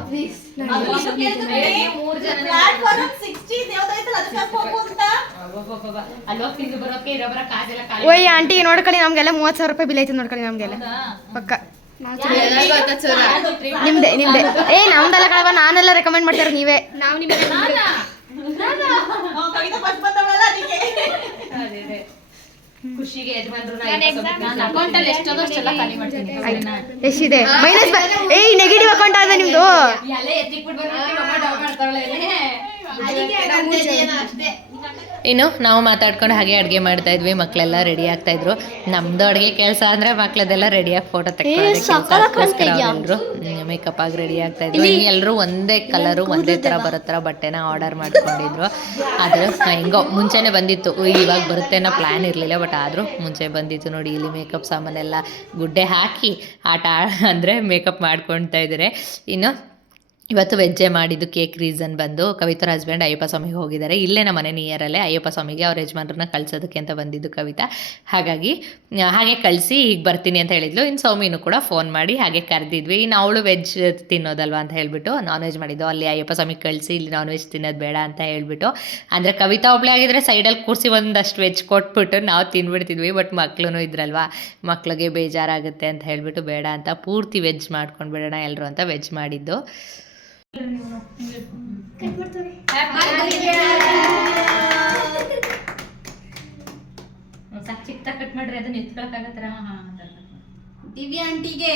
ಓಯ್ ಆಂಟಿ ನೋಡ್ಕೊಳ್ಳಿ, ನಮ್ಗೆಲ್ಲ 30,000 ರೂಪಾಯಿ ಬಿಲ್ ಐತೆ ನೋಡ್ಕೊಳ್ಳಿ ನಮ್ಗೆಲ್ಲ ಪಕ್ಕ. ನಿಮ್ದೆ ನಮ್ದೆಲ್ಲ ಕಳವ, ನಾನೆಲ್ಲ ರೆಕಮೆಂಡ್ ಮಾಡ್ತಾರ ನೀವೇ. ಖುಷಿಗೆ ಎಷ್ಟಿದೆ ಮೈನಸ್? ಏಯ್ ನೆಗೆಟಿವ್ ಅಕೌಂಟ್ ಆದ ನಿಮ್ದು. ಇನ್ನು ನಾವು ಮಾತಾಡ್ಕೊಂಡು ಹಾಗೆ ಅಡುಗೆ ಮಾಡ್ತಾಯಿದ್ವಿ, ಮಕ್ಕಳೆಲ್ಲ ರೆಡಿ ಆಗ್ತಾಯಿದ್ರು. ನಮ್ಮದು ಅಡುಗೆ ಕೆಲಸ ಅಂದರೆ ಮಕ್ಕಳದೆಲ್ಲ ರೆಡಿಯಾಗಿ ಫೋಟೋ ತೆಗೆದು ಮೇಕಪ್ ಆಗಿ ರೆಡಿ ಆಗ್ತಾಯಿದ್ರು. ಎಲ್ಲರೂ ಒಂದೇ ಕಲರು ಒಂದೇ ಥರ ಬರೋ ಥರ ಬಟ್ಟೆನ ಆರ್ಡರ್ ಮಾಡ್ಕೊಂಡಿದ್ರು. ಆದರೆ ಹೆಂಗೋ ಮುಂಚೆನೇ ಬಂದಿತ್ತು, ಇವಾಗ ಬರುತ್ತೆ ಅನ್ನೋ ಪ್ಲ್ಯಾನ್ ಇರಲಿಲ್ಲ, ಬಟ್ ಆದರೂ ಮುಂಚೆ ಬಂದಿತ್ತು. ನೋಡಿ ಇಲ್ಲಿ ಮೇಕಪ್ ಸಾಮಾನೆಲ್ಲ ಗುಡ್ಡೆ ಹಾಕಿ ಆಟ ಅಂದರೆ ಮೇಕಪ್ ಮಾಡ್ಕೊಳ್ತಾ ಇದ್ದಾರೆ. ಇನ್ನು ಇವತ್ತು ವೆಜ್ಜೇ ಮಾಡಿದ್ದು. ಕೇಕ್ ರೀಸನ್ ಬಂದು ಕವಿತಾರ ಹಸ್ಬೆಂಡ್ ಅಯ್ಯಪ್ಪ ಸ್ವಾಮಿಗೆ ಹೋಗಿದ್ದಾರೆ. ಇಲ್ಲೇ ನಮ್ಮ ಮನೆ ನಿಯರಲ್ಲೇ ಅಯ್ಯಪ್ಪ ಸ್ವಾಮಿಗೆ ಅವ್ರ ಯಜಮಾನ್ರನ್ನ ಕಳ್ಸೋದಕ್ಕೆ ಅಂತ ಬಂದಿದ್ದು ಕವಿತಾ. ಹಾಗಾಗಿ ಹಾಗೆ ಕಳಿಸಿ ಈಗ ಬರ್ತೀನಿ ಅಂತ ಹೇಳಿದ್ಲು. ಇನ್ನು ಸೌಮಿನೂ ಕೂಡ ಫೋನ್ ಮಾಡಿ ಹಾಗೆ ಕರೆದಿದ್ವಿ. ಇನ್ನು ಅವಳು ವೆಜ್ ತಿನ್ನೋದಲ್ವ ಅಂತ ಹೇಳಿಬಿಟ್ಟು ನಾನ್ ವೆಜ್ ಮಾಡಿದ್ದು. ಅಲ್ಲಿ ಅಯ್ಯಪ್ಪ ಸ್ವಾಮಿಗೆ ಕಳಿಸಿ ಇಲ್ಲಿ ನಾನ್ ವೆಜ್ ತಿನ್ನೋದು ಬೇಡ ಅಂತ ಹೇಳಿಬಿಟ್ಟು, ಅಂದರೆ ಕವಿತಾ ಒಬ್ಬಳೇ ಆಗಿದ್ರೆ ಸೈಡಲ್ಲಿ ಕೂರಿಸಿ ಒಂದಷ್ಟು ವೆಜ್ ಕೊಟ್ಬಿಟ್ಟು ನಾವು ತಿನ್ಬಿಡ್ತಿದ್ವಿ. ಬಟ್ ಮಕ್ಳು ಇದ್ರಲ್ವ, ಮಕ್ಳಿಗೆ ಬೇಜಾರಾಗುತ್ತೆ ಅಂತ ಹೇಳಿಬಿಟ್ಟು ಬೇಡ ಅಂತ ಪೂರ್ತಿ ವೆಜ್ ಮಾಡ್ಕೊಂಡು ಬಿಡೋಣ ಎಲ್ಲರೂ ಅಂತ ವೆಜ್ ಮಾಡಿದ್ದು. ಚಿಕ್ಕ ಕಟ್ ಮಾಡ್ರಿ, ಅದನ್ನ ಎತ್ಕೊಳಕ್ಕಾಗತ್ತರ. ದಿವ್ಯಾ ಆಂಟಿಗೆ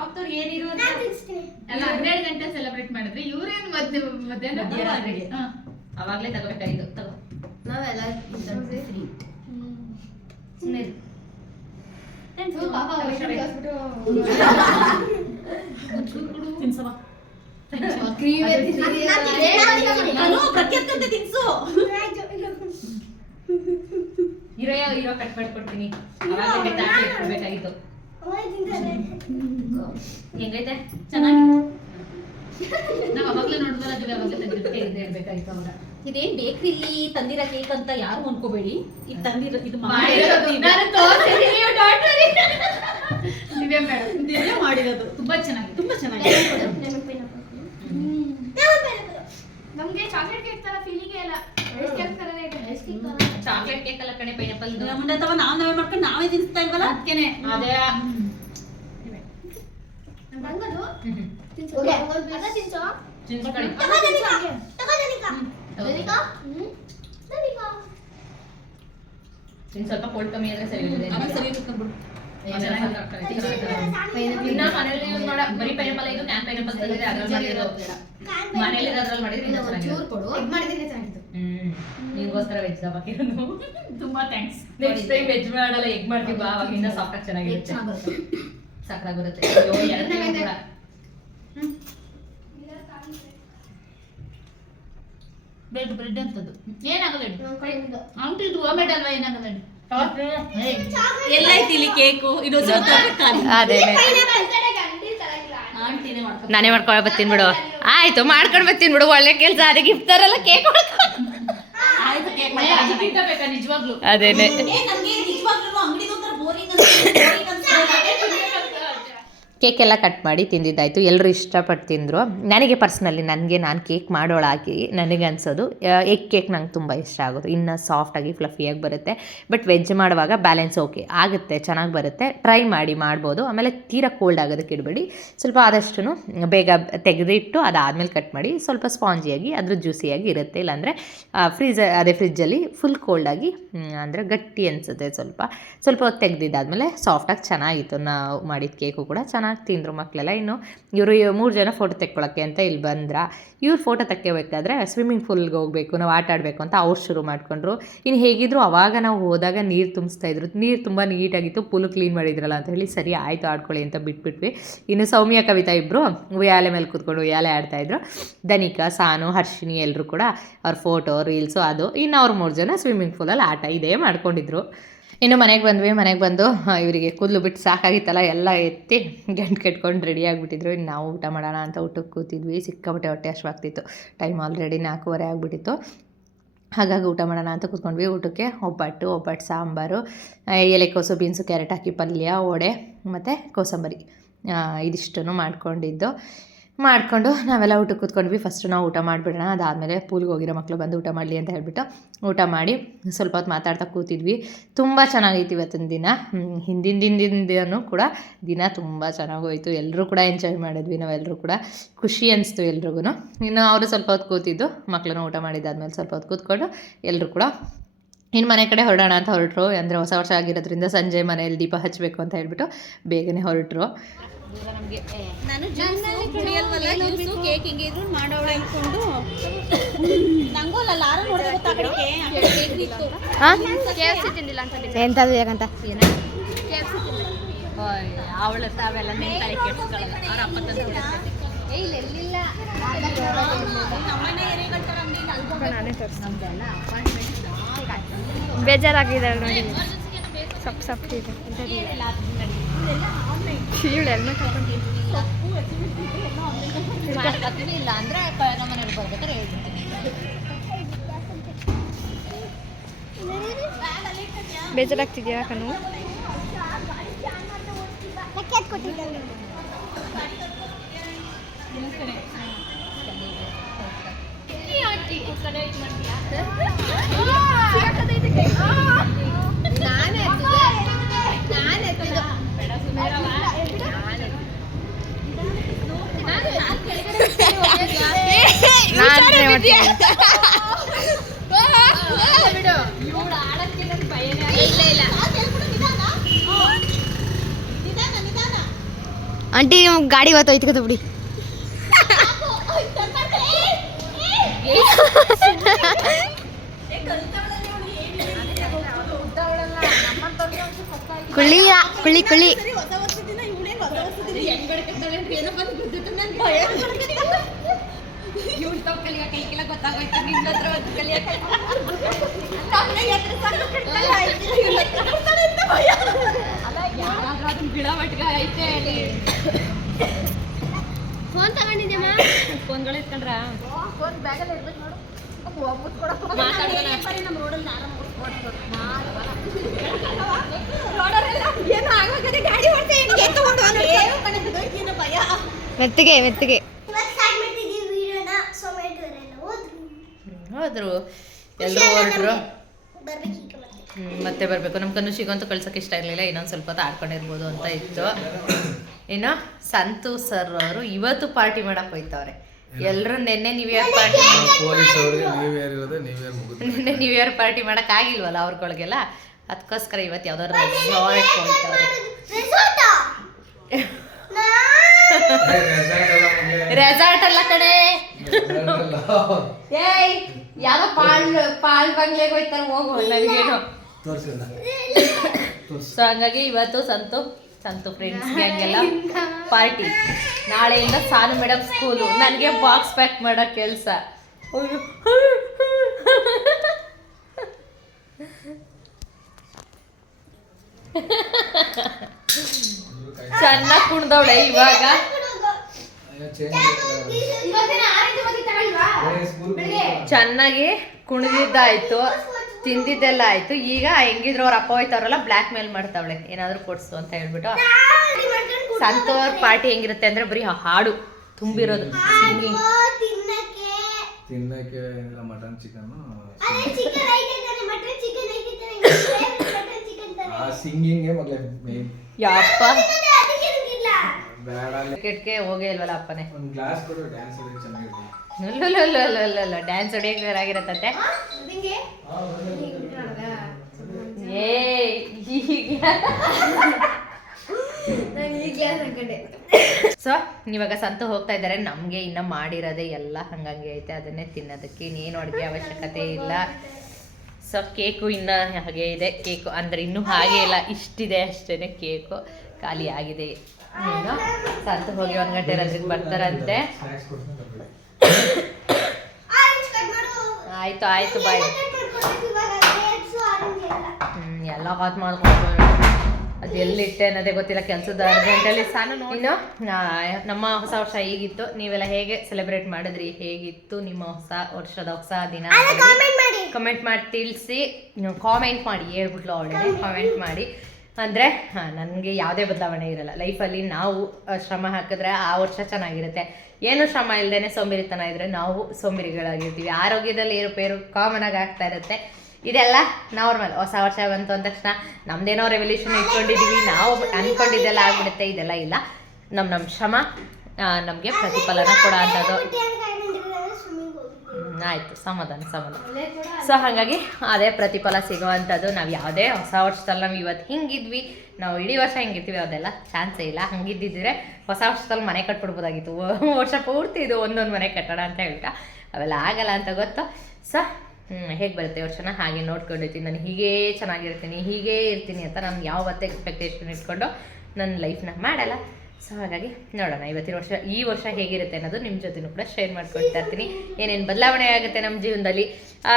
ಪಕ್ಕದವ್ರು ಏನಿರು ಅಲ್ಲ 12 ಗಂಟೆ ಸೆಲೆಬ್ರೇಟ್ ಮಾಡಿದ್ರೆ ಇವ್ರೇನು ಮಧ್ಯಾಹ್ನ ಅವಾಗ್ಲೇ ತಗೋಬೇಕಾಗಿತ್ತು. ತಗೋ ಇರೋ ಕಟ್ ಮಾಡ್ಕೊಡ್ತೀನಿ. ಬೇಕಾಗಿತ್ತು. ಹೆಂಗೈತೆ? ಚೆನ್ನಾಗಿದೆ. ನಾವ್ ಅವಾಗ್ಲೇ ನೋಡ್ಬಾರದು, ಅವಾಗ್ಲೇ ತೆಗಿಬೇಕಾಗಿತ್ತು ಅವಾಗ. ಇದೇನ್ ಬೇಕ್ರಿಲಿ ತಂದಿರ ಕೇಕ್ ಅಂತ ಯಾರು ಅನ್ಕೋಬೇಡಿ. ಇದು ತಂದಿರ ಇದು ದಿವ್ಯಾ ಮಾಡಿರೋದು ತುಂಬಾ ಚೆನ್ನಾಗಿದೆ, ತುಂಬಾ ಚೆನ್ನಾಗಿದೆ. ನಮ್ಗೆ ಚಾಕ್ಲೇಟ್ ಕೇಕ್ ತರ ಫೀಲಿಂಗ್ ಇಲ್ಲ, ಐಸ್ ಕೇಕ್ ತರನೇ ಇದೆ. ಚಾಕ್ಲೇಟ್ ಕೇಕ್ ಅಲ್ಲ ಕಣೆ, ಪೈನಾಪಲ್. ನಾವೇ ಮಾಡ್ಕೊಂಡು ನಾವೇ ತಿನ್ಸ್ತಾ ಇಲ್ವಲ್ಲ, ಅದಕ್ಕೇನೆ ಅದೇ ಸ್ವಲ್ಪ ಕೋಲ್ಡ್ ಕಮ್ಮಿ ಆದ್ರೆ ಸರಿ ಇದೆ. ಸರಿ ಬಿಡು. ಇನ್ನ ಮನೇಲಿ ಯೂಸ್ ಮಾಡೋ ಬರೀ ಪೈನಾಪಲ್, ಇದು ಕ್ಯಾನ್ ಪೈನಾಪಲ್ ತಂದಿದೆ, ಅದ್ರಲ್ಲಿ ಮಾಡಿರೋದು. ಮನೇಲಿ ಅದ್ರಲ್ಲಿ ಮಾಡಿದ್ರೆ ಇನ್ನೂ ಚೆನ್ನಾಗಿರುತ್ತೆ. ನಿಮ್ಗೋಸ್ಕರ ವೆಜ್ ಹಾಕಿರೋದು. ತುಂಬಾ ಥ್ಯಾಂಕ್ಸ್. ನೆಕ್ಸ್ಟ್ ಟೈಮ್ ವೆಜ್ ಮಾಡಲ್ಲ, ಎಗ್ ಮಾಡ್ತೀವಿ ಬಾ, ಅವಾಗ ಇನ್ನೂ ಸಾಫ್ಟ್ ಆಗಿ ಚೆನ್ನಾಗಿರುತ್ತೆ, ಸಕ್ಕತ್ತಾಗಿ ಬರುತ್ತೆ. ಎರಡನೇ ಕೂಡ ಬ್ರೆಡ್ ಅಂತದ್ದು ಏನಾಗಲ್ಲ, ಅಂಗಡಿ ಇದು ಹೋಮ್ಮೇಡ್ ಅಲ್ವಾ, ಏನಾಗಲ್ಲ. ಎಲ್ಲ ಐತಿ ಇಲ್ಲಿ ಕೇಕು, ಇನ್ನೊಂದು ಅದೇ ಆಂಟಿನೇ ಮಾಡ್ತಾರೆ. ನಾನೇ ಮಾಡ್ಕೊಂಡು ಬರ್ತೀನಿ ಬಿಡು. ಆಯ್ತು, ಮಾಡ್ಕೊಂಡು ಬರ್ತೀನಿ ಬಿಡು, ಒಳ್ಳೆ ಕೆಲಸ. ಅದೇ ಗಿಫ್ಟ್ ತರಲ್ಲ, ಕೇಕ್ ಆಯ್ತು ಕೇಕ್ ಬೇಕಾ ನಿಜವಾಗ್ಲು? ಅದೇನೆ. ನಮ್ಗೆ ನಿಜವಾಗ್ಲೂ ಅಂಗಡಿದು ಒಂಥರ ಬೋರಿಂಗ್ ಅನ್ಸುತ್ತೆ. ಕೇಕ್ ಎಲ್ಲ ಕಟ್ ಮಾಡಿ ತಿಂದಿದ್ದಾಯಿತು. ಎಲ್ಲರೂ ಇಷ್ಟಪಟ್ಟು ತಿಂದರು. ನನಗೆ ಪರ್ಸ್ನಲಿ ನಾನು ಕೇಕ್ ಮಾಡೋಳಾಗಿ ನನಗೆ ಅನಿಸೋದು ಎಗ್ ಕೇಕ್ ನಂಗೆ ತುಂಬ ಇಷ್ಟ ಆಗೋದು. ಇನ್ನು ಸಾಫ್ಟಾಗಿ ಫ್ಲಫಿಯಾಗಿ ಬರುತ್ತೆ. ಬಟ್ ವೆಜ್ ಮಾಡುವಾಗ ಬ್ಯಾಲೆನ್ಸ್ ಓಕೆ ಆಗುತ್ತೆ, ಚೆನ್ನಾಗಿ ಬರುತ್ತೆ. ಟ್ರೈ ಮಾಡಿ ಮಾಡ್ಬೋದು. ಆಮೇಲೆ ತೀರಾ ಕೋಲ್ಡ್ ಆಗೋದಕ್ಕೆ ಇಡಬೇಡಿ. ಸ್ವಲ್ಪ ಆದಷ್ಟು ಬೇಗ ತೆಗೆದಿಟ್ಟು ಅದಾದಮೇಲೆ ಕಟ್ ಮಾಡಿ. ಸ್ವಲ್ಪ ಸ್ಪಾಂಜಿಯಾಗಿ ಅದ್ರ ಜ್ಯೂಸಿಯಾಗಿ ಇರುತ್ತೆ. ಇಲ್ಲಾಂದರೆ ಫ್ರಿಜ್ಜಲ್ಲಿ ಫುಲ್ ಕೋಲ್ಡಾಗಿ ಅಂದರೆ ಗಟ್ಟಿ ಅನಿಸುತ್ತೆ. ಸ್ವಲ್ಪ ಹೊತ್ತು ತೆಗೆದಿದ್ದಾದಮೇಲೆ ಸಾಫ್ಟಾಗಿ ಚೆನ್ನಾಗಿತ್ತು. ನಾವು ಮಾಡಿದ ಕೇಕು ಕೂಡ ಚೆನ್ನಾಗಿ ತಿಂದರು ಮಕ್ಕಳೆಲ್ಲ. ಇನ್ನು ಇವರು 3 ಜನ ಫೋಟೋ ತೆಕ್ಕೊಳ್ಳೋಕ್ಕೆ ಅಂತ ಇಲ್ಲಿ ಬಂದ್ರ. ಇವ್ರು ಫೋಟೋ ತೆಕ್ಕೋಬೇಕಾದ್ರೆ ಸ್ವಿಮ್ಮಿಂಗ್ ಪೂಲ್ಗೆ ಹೋಗಬೇಕು, ನಾವು ಆಟ ಆಡಬೇಕು ಅಂತ ಅವ್ರು ಶುರು ಮಾಡಿಕೊಂಡ್ರು. ಇನ್ನು ಹೇಗಿದ್ರು ಅವಾಗ ನಾವು ಹೋದಾಗ ನೀರು ತುಂಬಿಸ್ತಾಯಿದ್ರು. ನೀರು ತುಂಬ ನೀಟಾಗಿತ್ತು, ಪೂಲು ಕ್ಲೀನ್ ಮಾಡಿದ್ರಲ್ಲ ಅಂತ ಹೇಳಿ ಸರಿ ಆಯಿತು ಆಡ್ಕೊಳ್ಳಿ ಅಂತ ಬಿಟ್ಬಿಟ್ವಿ. ಇನ್ನು ಸೌಮ್ಯ ಕವಿತಾ ಇಬ್ಬರು ಉಯ್ಯಾಲೆ ಮೇಲೆ ಕೂತ್ಕೊಂಡು ಉಯ್ಯಾಲೆ ಆಡ್ತಾಯಿದ್ರು. ಧನಿಕಾ, ಸಾನು, ಹರ್ಷಿನಿ ಎಲ್ಲರೂ ಕೂಡ ಅವ್ರ ಫೋಟೋ ರೀಲ್ಸು ಅದು. ಇನ್ನು ಅವ್ರು 3 ಜನ ಸ್ವಿಮ್ಮಿಂಗ್ ಪೂಲಲ್ಲಿ ಆಟ ಇದೇ ಮಾಡ್ಕೊಂಡಿದ್ರು. ಇನ್ನು ಮನೆಗೆ ಬಂದು ಇವರಿಗೆ ಕೂದಲು ಬಿಟ್ಟು ಸಾಕಾಗಿತ್ತಲ್ಲ, ಎಲ್ಲ ಎತ್ತಿ ಗಂಟು ಕಟ್ಕೊಂಡು ರೆಡಿ ಆಗಿಬಿಟ್ಟಿದ್ರು. ಇನ್ನು ನಾವು ಊಟ ಮಾಡೋಣ ಅಂತ ಊಟಕ್ಕೆ ಕೂತಿದ್ವಿ. ಸಿಕ್ಕಾಪಟ್ಟೆ ಹೊಟ್ಟೆ ಹಶ್ವಾಗ್ತಿತ್ತು. ಟೈಮ್ ಆಲ್ರೆಡಿ 4:15 ಆಗಿಬಿಟ್ಟಿತ್ತು. ಹಾಗಾಗಿ ಊಟ ಮಾಡೋಣ ಅಂತ ಕೂತ್ಕೊಂಡ್ವಿ. ಊಟಕ್ಕೆ ಒಬ್ಬಟ್ಟು ಸಾಂಬಾರು, ಎಲೆಕೋಸು, ಬೀನ್ಸು, ಕ್ಯಾರೆಟ್ ಹಾಕಿ ಪಲ್ಯ, ವಡೆ ಮತ್ತು ಕೋಸಂಬರಿ ಇದಿಷ್ಟನ್ನು ಮಾಡಿಕೊಂಡು ನಾವೆಲ್ಲ ಊಟಕ್ಕೆ ಕೂತ್ಕೊಂಡ್ವಿ. ಫಸ್ಟು ನಾವು ಊಟ ಮಾಡಿಬಿಡೋಣ, ಅದಾದಮೇಲೆ ಪೂಲ್ಗೆ ಹೋಗಿರೋ ಮಕ್ಕಳು ಬಂದು ಊಟ ಮಾಡಲಿ ಅಂತ ಹೇಳ್ಬಿಟ್ಟು ಊಟ ಮಾಡಿ ಸ್ವಲ್ಪ ಹೊತ್ತು ಮಾತಾಡ್ತಾ ಕೂತಿದ್ವಿ. ತುಂಬ ಚೆನ್ನಾಗಿತ್ತು ಇವತ್ತಿನ ದಿನ. ಹಿಂದಿನ ದಿನದಿಂದನೂ ಕೂಡ ದಿನ ತುಂಬ ಚೆನ್ನಾಗೋಯಿತು. ಎಲ್ಲರೂ ಕೂಡ ಎಂಜಾಯ್ ಮಾಡಿದ್ವಿ. ನಾವೆಲ್ಲರೂ ಕೂಡ ಖುಷಿ ಅನಿಸ್ತು ಎಲ್ರಿಗೂ. ಇನ್ನು ಅವರು ಸ್ವಲ್ಪ ಹೊತ್ತು ಕೂತಿದ್ದು, ಮಕ್ಕಳನ್ನು ಊಟ ಮಾಡಿದ್ದಾದ್ಮೇಲೆ ಸ್ವಲ್ಪ ಹೊತ್ತು ಕೂತ್ಕೊಂಡು ಎಲ್ಲರೂ ಕೂಡ ಇನ್ನು ಮನೆ ಕಡೆ ಹೊರಡೋಣ ಅಂತ ಹೊರಟರು. ಅಂದರೆ ಹೊಸ ವರ್ಷ ಆಗಿರೋದ್ರಿಂದ ಸಂಜೆ ಮನೆಯಲ್ಲಿ ದೀಪ ಹಚ್ಚಬೇಕು ಅಂತ ಹೇಳ್ಬಿಟ್ಟು ಬೇಗನೆ ಹೊರಟರು. ನಾನು ಕುಡಿಯಲ್ವಲ್ಲ ಜ್ಯೂಸು ಕೇಕ್ ಹಿಂಗೆ ಇದ್ರು ಮಾಡೋಳ ಅನ್ಕೊಂಡು ನಂಗೂ ಅಲ್ಲ ಲಾರ ನೋಡಿದ್ರೆ ಗೊತ್ತಾಗಡಿಕೆ ಕೇಕ್ ಇತ್ತು ಎಂತದು ಯಾಕಂತ ಅವಳ ತಾವೆಲ್ಲ ನಿನ್ನ ತಲೆ ಕೆಡ್ಸ್ಕೊಳ್ಳಲ್ಲ ಅವ್ರ ಅಪ್ಪ ತಂದು ನಮ್ಮನೆ ಎರೆಗಳ್ತಾರ ಬೇಜಾರಾಗಿದೆ ನೋಡಿ ಸಪ್ ಸಪ್ ಇದೆ ಇವಳು ಹೆಲ್ಮೆಟ್ ಇಲ್ಲ ಅಂದ್ರೆ ನಮ್ಮನೆಯವ್ರು ಬರ್ಬೇಕಾದ್ರೆ ಹೇಳ್ಬಿಡ್ತೀನಿ. ಬೇಜಾರಾಗ್ತಿದ್ಯಾ ಕಣು? ಆಂಟಿ ಗಾಡಿ ಇವತ್ತು ಒಯ್ತಕತ್ತ ಬಿಡಿ. ಕುಳಿ ಕುಳಿ ಕುಳಿ ಫೋನ್ ತಗೊಂಡಿದ್ಯಮ್ಮ? ಫೋನ್ಗಳು ಇಟ್ಕೊಂಡ್ರ ಫೋನ್ ಬ್ಯಾಗಲ್ಲಿ ಇರ್ಬೇಕು ನೋಡು. ಮೆತ್ತಿಗೆ ಮೆತ್ತಿಗೆ ಹೋದ್ರು ಎಲ್ಲರೂ ಹೊರಟ್ರು. ಮತ್ತೆ ಬರಬೇಕು. ನಮ್ಮ ಕನುಷಿಗಂತೂ ಕಳ್ಸೋಕೆ ಇಷ್ಟ ಇರಲಿಲ್ಲ, ಇನ್ನೊಂದು ಸ್ವಲ್ಪ ಹೊತ್ತು ಆಡ್ಕೊಂಡಿರ್ಬೋದು ಅಂತ ಇತ್ತು. ಇನ್ನು ಸಂತು ಸರ್ ಅವರು ಇವತ್ತು ಪಾರ್ಟಿ ಮಾಡಕ್ಕೆ ಹೋಯ್ತವ್ರೆ. ಎಲ್ಲರೂ ನಿನ್ನೆ ನ್ಯೂ ಇಯರ್ ಪಾರ್ಟಿ ನಿನ್ನೆ ನ್ಯೂ ಇಯರ್ ಪಾರ್ಟಿ ಮಾಡೋಕ್ಕಾಗಿಲ್ವಲ್ಲ ಅವ್ರಗಳಿಗೆಲ್ಲ, ಅದಕ್ಕೋಸ್ಕರ ಇವತ್ತು ಯಾವ್ದಾದ್ರು ರೆಸಾರ್ಟ್ ಹೋಗ್ತವ್ರೆ. ರೆಸಾರ್ಟ್ ಅಲ್ಲ ಕಡೆ, ಏಯ್ ಯಾರೋ ಪಾಲ್ ಬಂಗ್ಲೆಗೆ ಹೋಯ್ತಾರೆ, ಹೋಗು ನನಗೇನು. ಸೊ ಹಂಗಾಗಿ ಇವತ್ತು ಸಂತು ಫ್ರೆಂಡ್ಸ್ ಗ್ಯಾಂಗೆಲ್ಲ ಪಾರ್ಟಿ. ನಾಳೆಯಿಂದ ಸಾನು ಮೇಡಮ್ ಸ್ಕೂಲು, ನನಗೆ ಬಾಕ್ಸ್ ಪ್ಯಾಕ್ ಮಾಡೋ ಕೆಲಸ. ಚೆನ್ನಾಗಿ ಕುಣ್ದವಳೆ ಇವಾಗ. ಚೆನ್ನಾಗಿ ಕುಣಿದಿದ್ದಾಯ್ತು, ತಿಂದಿದ್ದೆಲ್ಲ ಆಯ್ತು. ಈಗ ಹೆಂಗಿದ್ರು ಅವ್ರ ಅಪ್ಪ ಹೋಯ್ತವ್ರಲ್ಲ ಬ್ಲ್ಯಾಕ್ ಮೇಲ್ ಮಾಡ್ತಾವಳೆ, ಏನಾದ್ರು ಕೊಡ್ಸು ಅಂತ ಹೇಳ್ಬಿಟ್ಟು. ಸಂತೋರ್ ಪಾರ್ಟಿ ಹೆಂಗಿರುತ್ತೆ ಅಂದ್ರೆ ಬರೀ ಹಾಡು ತುಂಬಿರೋದು, ಸಿಂಗಿಂಗ್. ತಿನ್ನಕ್ಕೆ ಮಟನ್ ಚಿಕನ್ ಸಿಂಗಿಂಗ್ ಯಪ್ಪ ಕ್ರಿಕೆಟ್ಗೆ ಹೋಗೇ ಇಲ್ವಲ್ಲ ಅಪ್ಪನೇ. ಒಂದು ಗ್ಲಾಸ್ ಕೊಡು, ಡ್ಯಾನ್ಸ್ ಹೊಡೆಯೋಕೆ ಚೆನ್ನಾಗಿರುತ್ತೆ. ಡ್ಯಾನ್ಸ್ ಹೊಡಿಯೋಕೆ ಏ ಸೊ ಇವಾಗ ಸಂತು ಹೋಗ್ತಾ ಇದ್ದಾರೆ. ನಮಗೆ ಇನ್ನ ಮಾಡಿರೋದೇ ಎಲ್ಲ ಹಂಗಂಗೆ ಐತೆ, ಅದನ್ನೇ ತಿನ್ನೋದಕ್ಕೆ ಇನ್ನೇನು ಅಡುಗೆ ಅವಶ್ಯಕತೆ ಇಲ್ಲ. ಸೊ ಕೇಕು ಇನ್ನು ಹಾಗೆ ಇದೆ. ಕೇಕು ಅಂದರೆ ಇನ್ನೂ ಹಾಗೆ ಇಲ್ಲ, ಇಷ್ಟಿದೆ ಅಷ್ಟೇ. ಕೇಕು ಖಾಲಿ ಆಗಿದೆ. ಏನು ಸಂತು ಹೋಗಿ 1 ಗಂಟೆ ರಜೆಗೆ ಬರ್ತಾರಂತೆ. ಆಯ್ತು ಆಯ್ತು ಬಾಯ್. ಎಲ್ಲ ಕಾತ್ ಮಾಡ್ಕೊಂಡು ಅದು ಎಲ್ಲಿಟ್ಟೆ ಅನ್ನೋದೇ ಗೊತ್ತಿಲ್ಲ, ಕೆಲಸದ ಅರ್ಜೆಂಟಲ್ಲಿ. ಸಾನು ಇನ್ನು ನಮ್ಮ ಹೊಸ ವರ್ಷ ಹೇಗಿತ್ತು, ನೀವೆಲ್ಲ ಹೇಗೆ ಸೆಲೆಬ್ರೇಟ್ ಮಾಡಿದ್ರಿ, ಹೇಗಿತ್ತು ನಿಮ್ಮ ಹೊಸ ವರ್ಷದ ಹೊಸ ದಿನ? ಕಮೆಂಟ್ ಮಾಡಿ ತಿಳಿಸಿ. ಕಾಮೆಂಟ್ ಮಾಡಿ ಹೇಳ್ಬಿಟ್ಲು ಅವಳೇ, ಕಾಮೆಂಟ್ ಮಾಡಿ. ಅಂದರೆ ನನಗೆ ಯಾವುದೇ ಬದಲಾವಣೆ ಇರಲ್ಲ ಲೈಫಲ್ಲಿ. ನಾವು ಶ್ರಮ ಹಾಕಿದ್ರೆ ಆ ವರ್ಷ ಚೆನ್ನಾಗಿರುತ್ತೆ. ಏನು ಶ್ರಮ ಇಲ್ಲದೇ ಸೋಂಬೇರಿತನ ಇದ್ದರೆ ನಾವು ಸೋಂಬೇರಿಗಳಾಗಿರ್ತೀವಿ. ಆರೋಗ್ಯದಲ್ಲಿ ಏರುಪೇರು ಕಾಮನ್ ಆಗಿ ಆಗ್ತಾ ಇರುತ್ತೆ. ಇದೆಲ್ಲ ನಾರ್ಮಲ್. ಹೊಸ ವರ್ಷ ಬಂತು ಅಂದ ತಕ್ಷಣ ನಮ್ದೇನೋ ರೆವಲ್ಯೂಷನ್ ಇಟ್ಕೊಂಡಿದ್ದೀವಿ, ನಾವು ಅಂದ್ಕೊಂಡಿದ್ದೆಲ್ಲ ಆಗ್ಬಿಡುತ್ತೆ. ಇದೆಲ್ಲ ಇಲ್ಲ. ನಮ್ಮ ಶ್ರಮ ನಮಗೆ ಪ್ರತಿಫಲನ ಕೊಡೋ ಅಂಥದ್ದು. ಆಯಿತು, ಸಮಾಧಾನ. ಸೊ ಹಾಗಾಗಿ ಅದೇ ಪ್ರತಿಫಲ ಸಿಗೋವಂಥದ್ದು. ನಾವು ಯಾವುದೇ ಹೊಸ ವರ್ಷದಲ್ಲಿ ನಾವು ಇವತ್ತು ಹಿಂಗಿದ್ವಿ, ನಾವು ಇಡೀ ವರ್ಷ ಹಿಂಗಿರ್ತೀವಿ, ಅದೆಲ್ಲ ಚಾನ್ಸೇ ಇಲ್ಲ. ಹಂಗಿದ್ದಿದ್ರೆ ಹೊಸ ವರ್ಷದಲ್ಲಿ ಮನೆ ಕಟ್ಬಿಡ್ಬೋದಾಗಿತ್ತು. ವರ್ಷ ಪೂರ್ತಿ ಇದು ಒಂದೊಂದು ಮನೆ ಕಟ್ಟೋಣ ಅಂತ ಹೇಳ್ತಾ ಅವೆಲ್ಲ ಆಗಲ್ಲ ಅಂತ ಗೊತ್ತು. ಸೊ ಹೇಗೆ ಬರುತ್ತೆ ವರ್ಷನ ಹಾಗೆ ನೋಡ್ಕೊಂಡಿರ್ತೀನಿ. ನಾನು ಹೀಗೇ ಚೆನ್ನಾಗಿರ್ತೀನಿ, ಹೀಗೇ ಇರ್ತೀನಿ ಅಂತ ನಾನು ಯಾವತ್ತೇ ಎಕ್ಸ್ಪೆಕ್ಟೇಷನ್ ಇಟ್ಕೊಂಡು ನನ್ನ ಲೈಫ್ನ ಮಾಡಲ್ಲ. ಸೊ ಹಾಗಾಗಿ ನೋಡೋಣ ಈ ವರ್ಷ ಹೇಗಿರುತ್ತೆ ಅನ್ನೋದು ನಿಮ್ಮ ಜೊತೆನೂ ಕೂಡ ಶೇರ್ ಮಾಡ್ಕೊಳ್ತಾ ಇರ್ತೀನಿ. ಏನೇನು ಬದಲಾವಣೆ ಆಗುತ್ತೆ ನಮ್ಮ ಜೀವನದಲ್ಲಿ,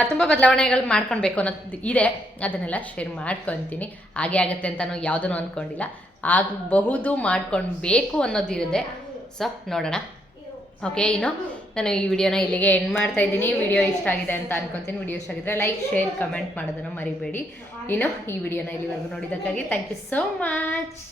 ತುಂಬ ಬದಲಾವಣೆಗಳು ಮಾಡ್ಕೊಳ್ಬೇಕು ಅನ್ನೋದು ಇದೆ, ಅದನ್ನೆಲ್ಲ ಶೇರ್ ಮಾಡ್ಕೊತೀನಿ. ಹಾಗೆ ಆಗುತ್ತೆ ಅಂತಲೂ ಯಾವುದೂ ಅಂದ್ಕೊಂಡಿಲ್ಲ, ಆಗಬಹುದು, ಮಾಡ್ಕೊಳ್ಬೇಕು ಅನ್ನೋದು ಇದೆ. ಸೊ ನೋಡೋಣ. ಓಕೆ, ಇನ್ನು ನಾನು ಈ ವಿಡಿಯೋನ ಇಲ್ಲಿಗೆ ಎಂಡ್ ಮಾಡ್ತಾ ಇದ್ದೀನಿ. ವಿಡಿಯೋ ಇಷ್ಟ ಆಗಿದೆ ಅಂತ ಅನ್ಕೊತೀನಿ. ವಿಡಿಯೋ ಇಷ್ಟ ಆಗಿದ್ರೆ ಲೈಕ್, ಶೇರ್, ಕಮೆಂಟ್ ಮಾಡೋದನ್ನು ಮರಿಬೇಡಿ. ಇನ್ನು ಈ ವಿಡಿಯೋನ ಇಲ್ಲಿವರೆಗೂ ನೋಡಿದ್ದಕ್ಕಾಗಿ ಥ್ಯಾಂಕ್ ಯು ಸೋ ಮಚ್.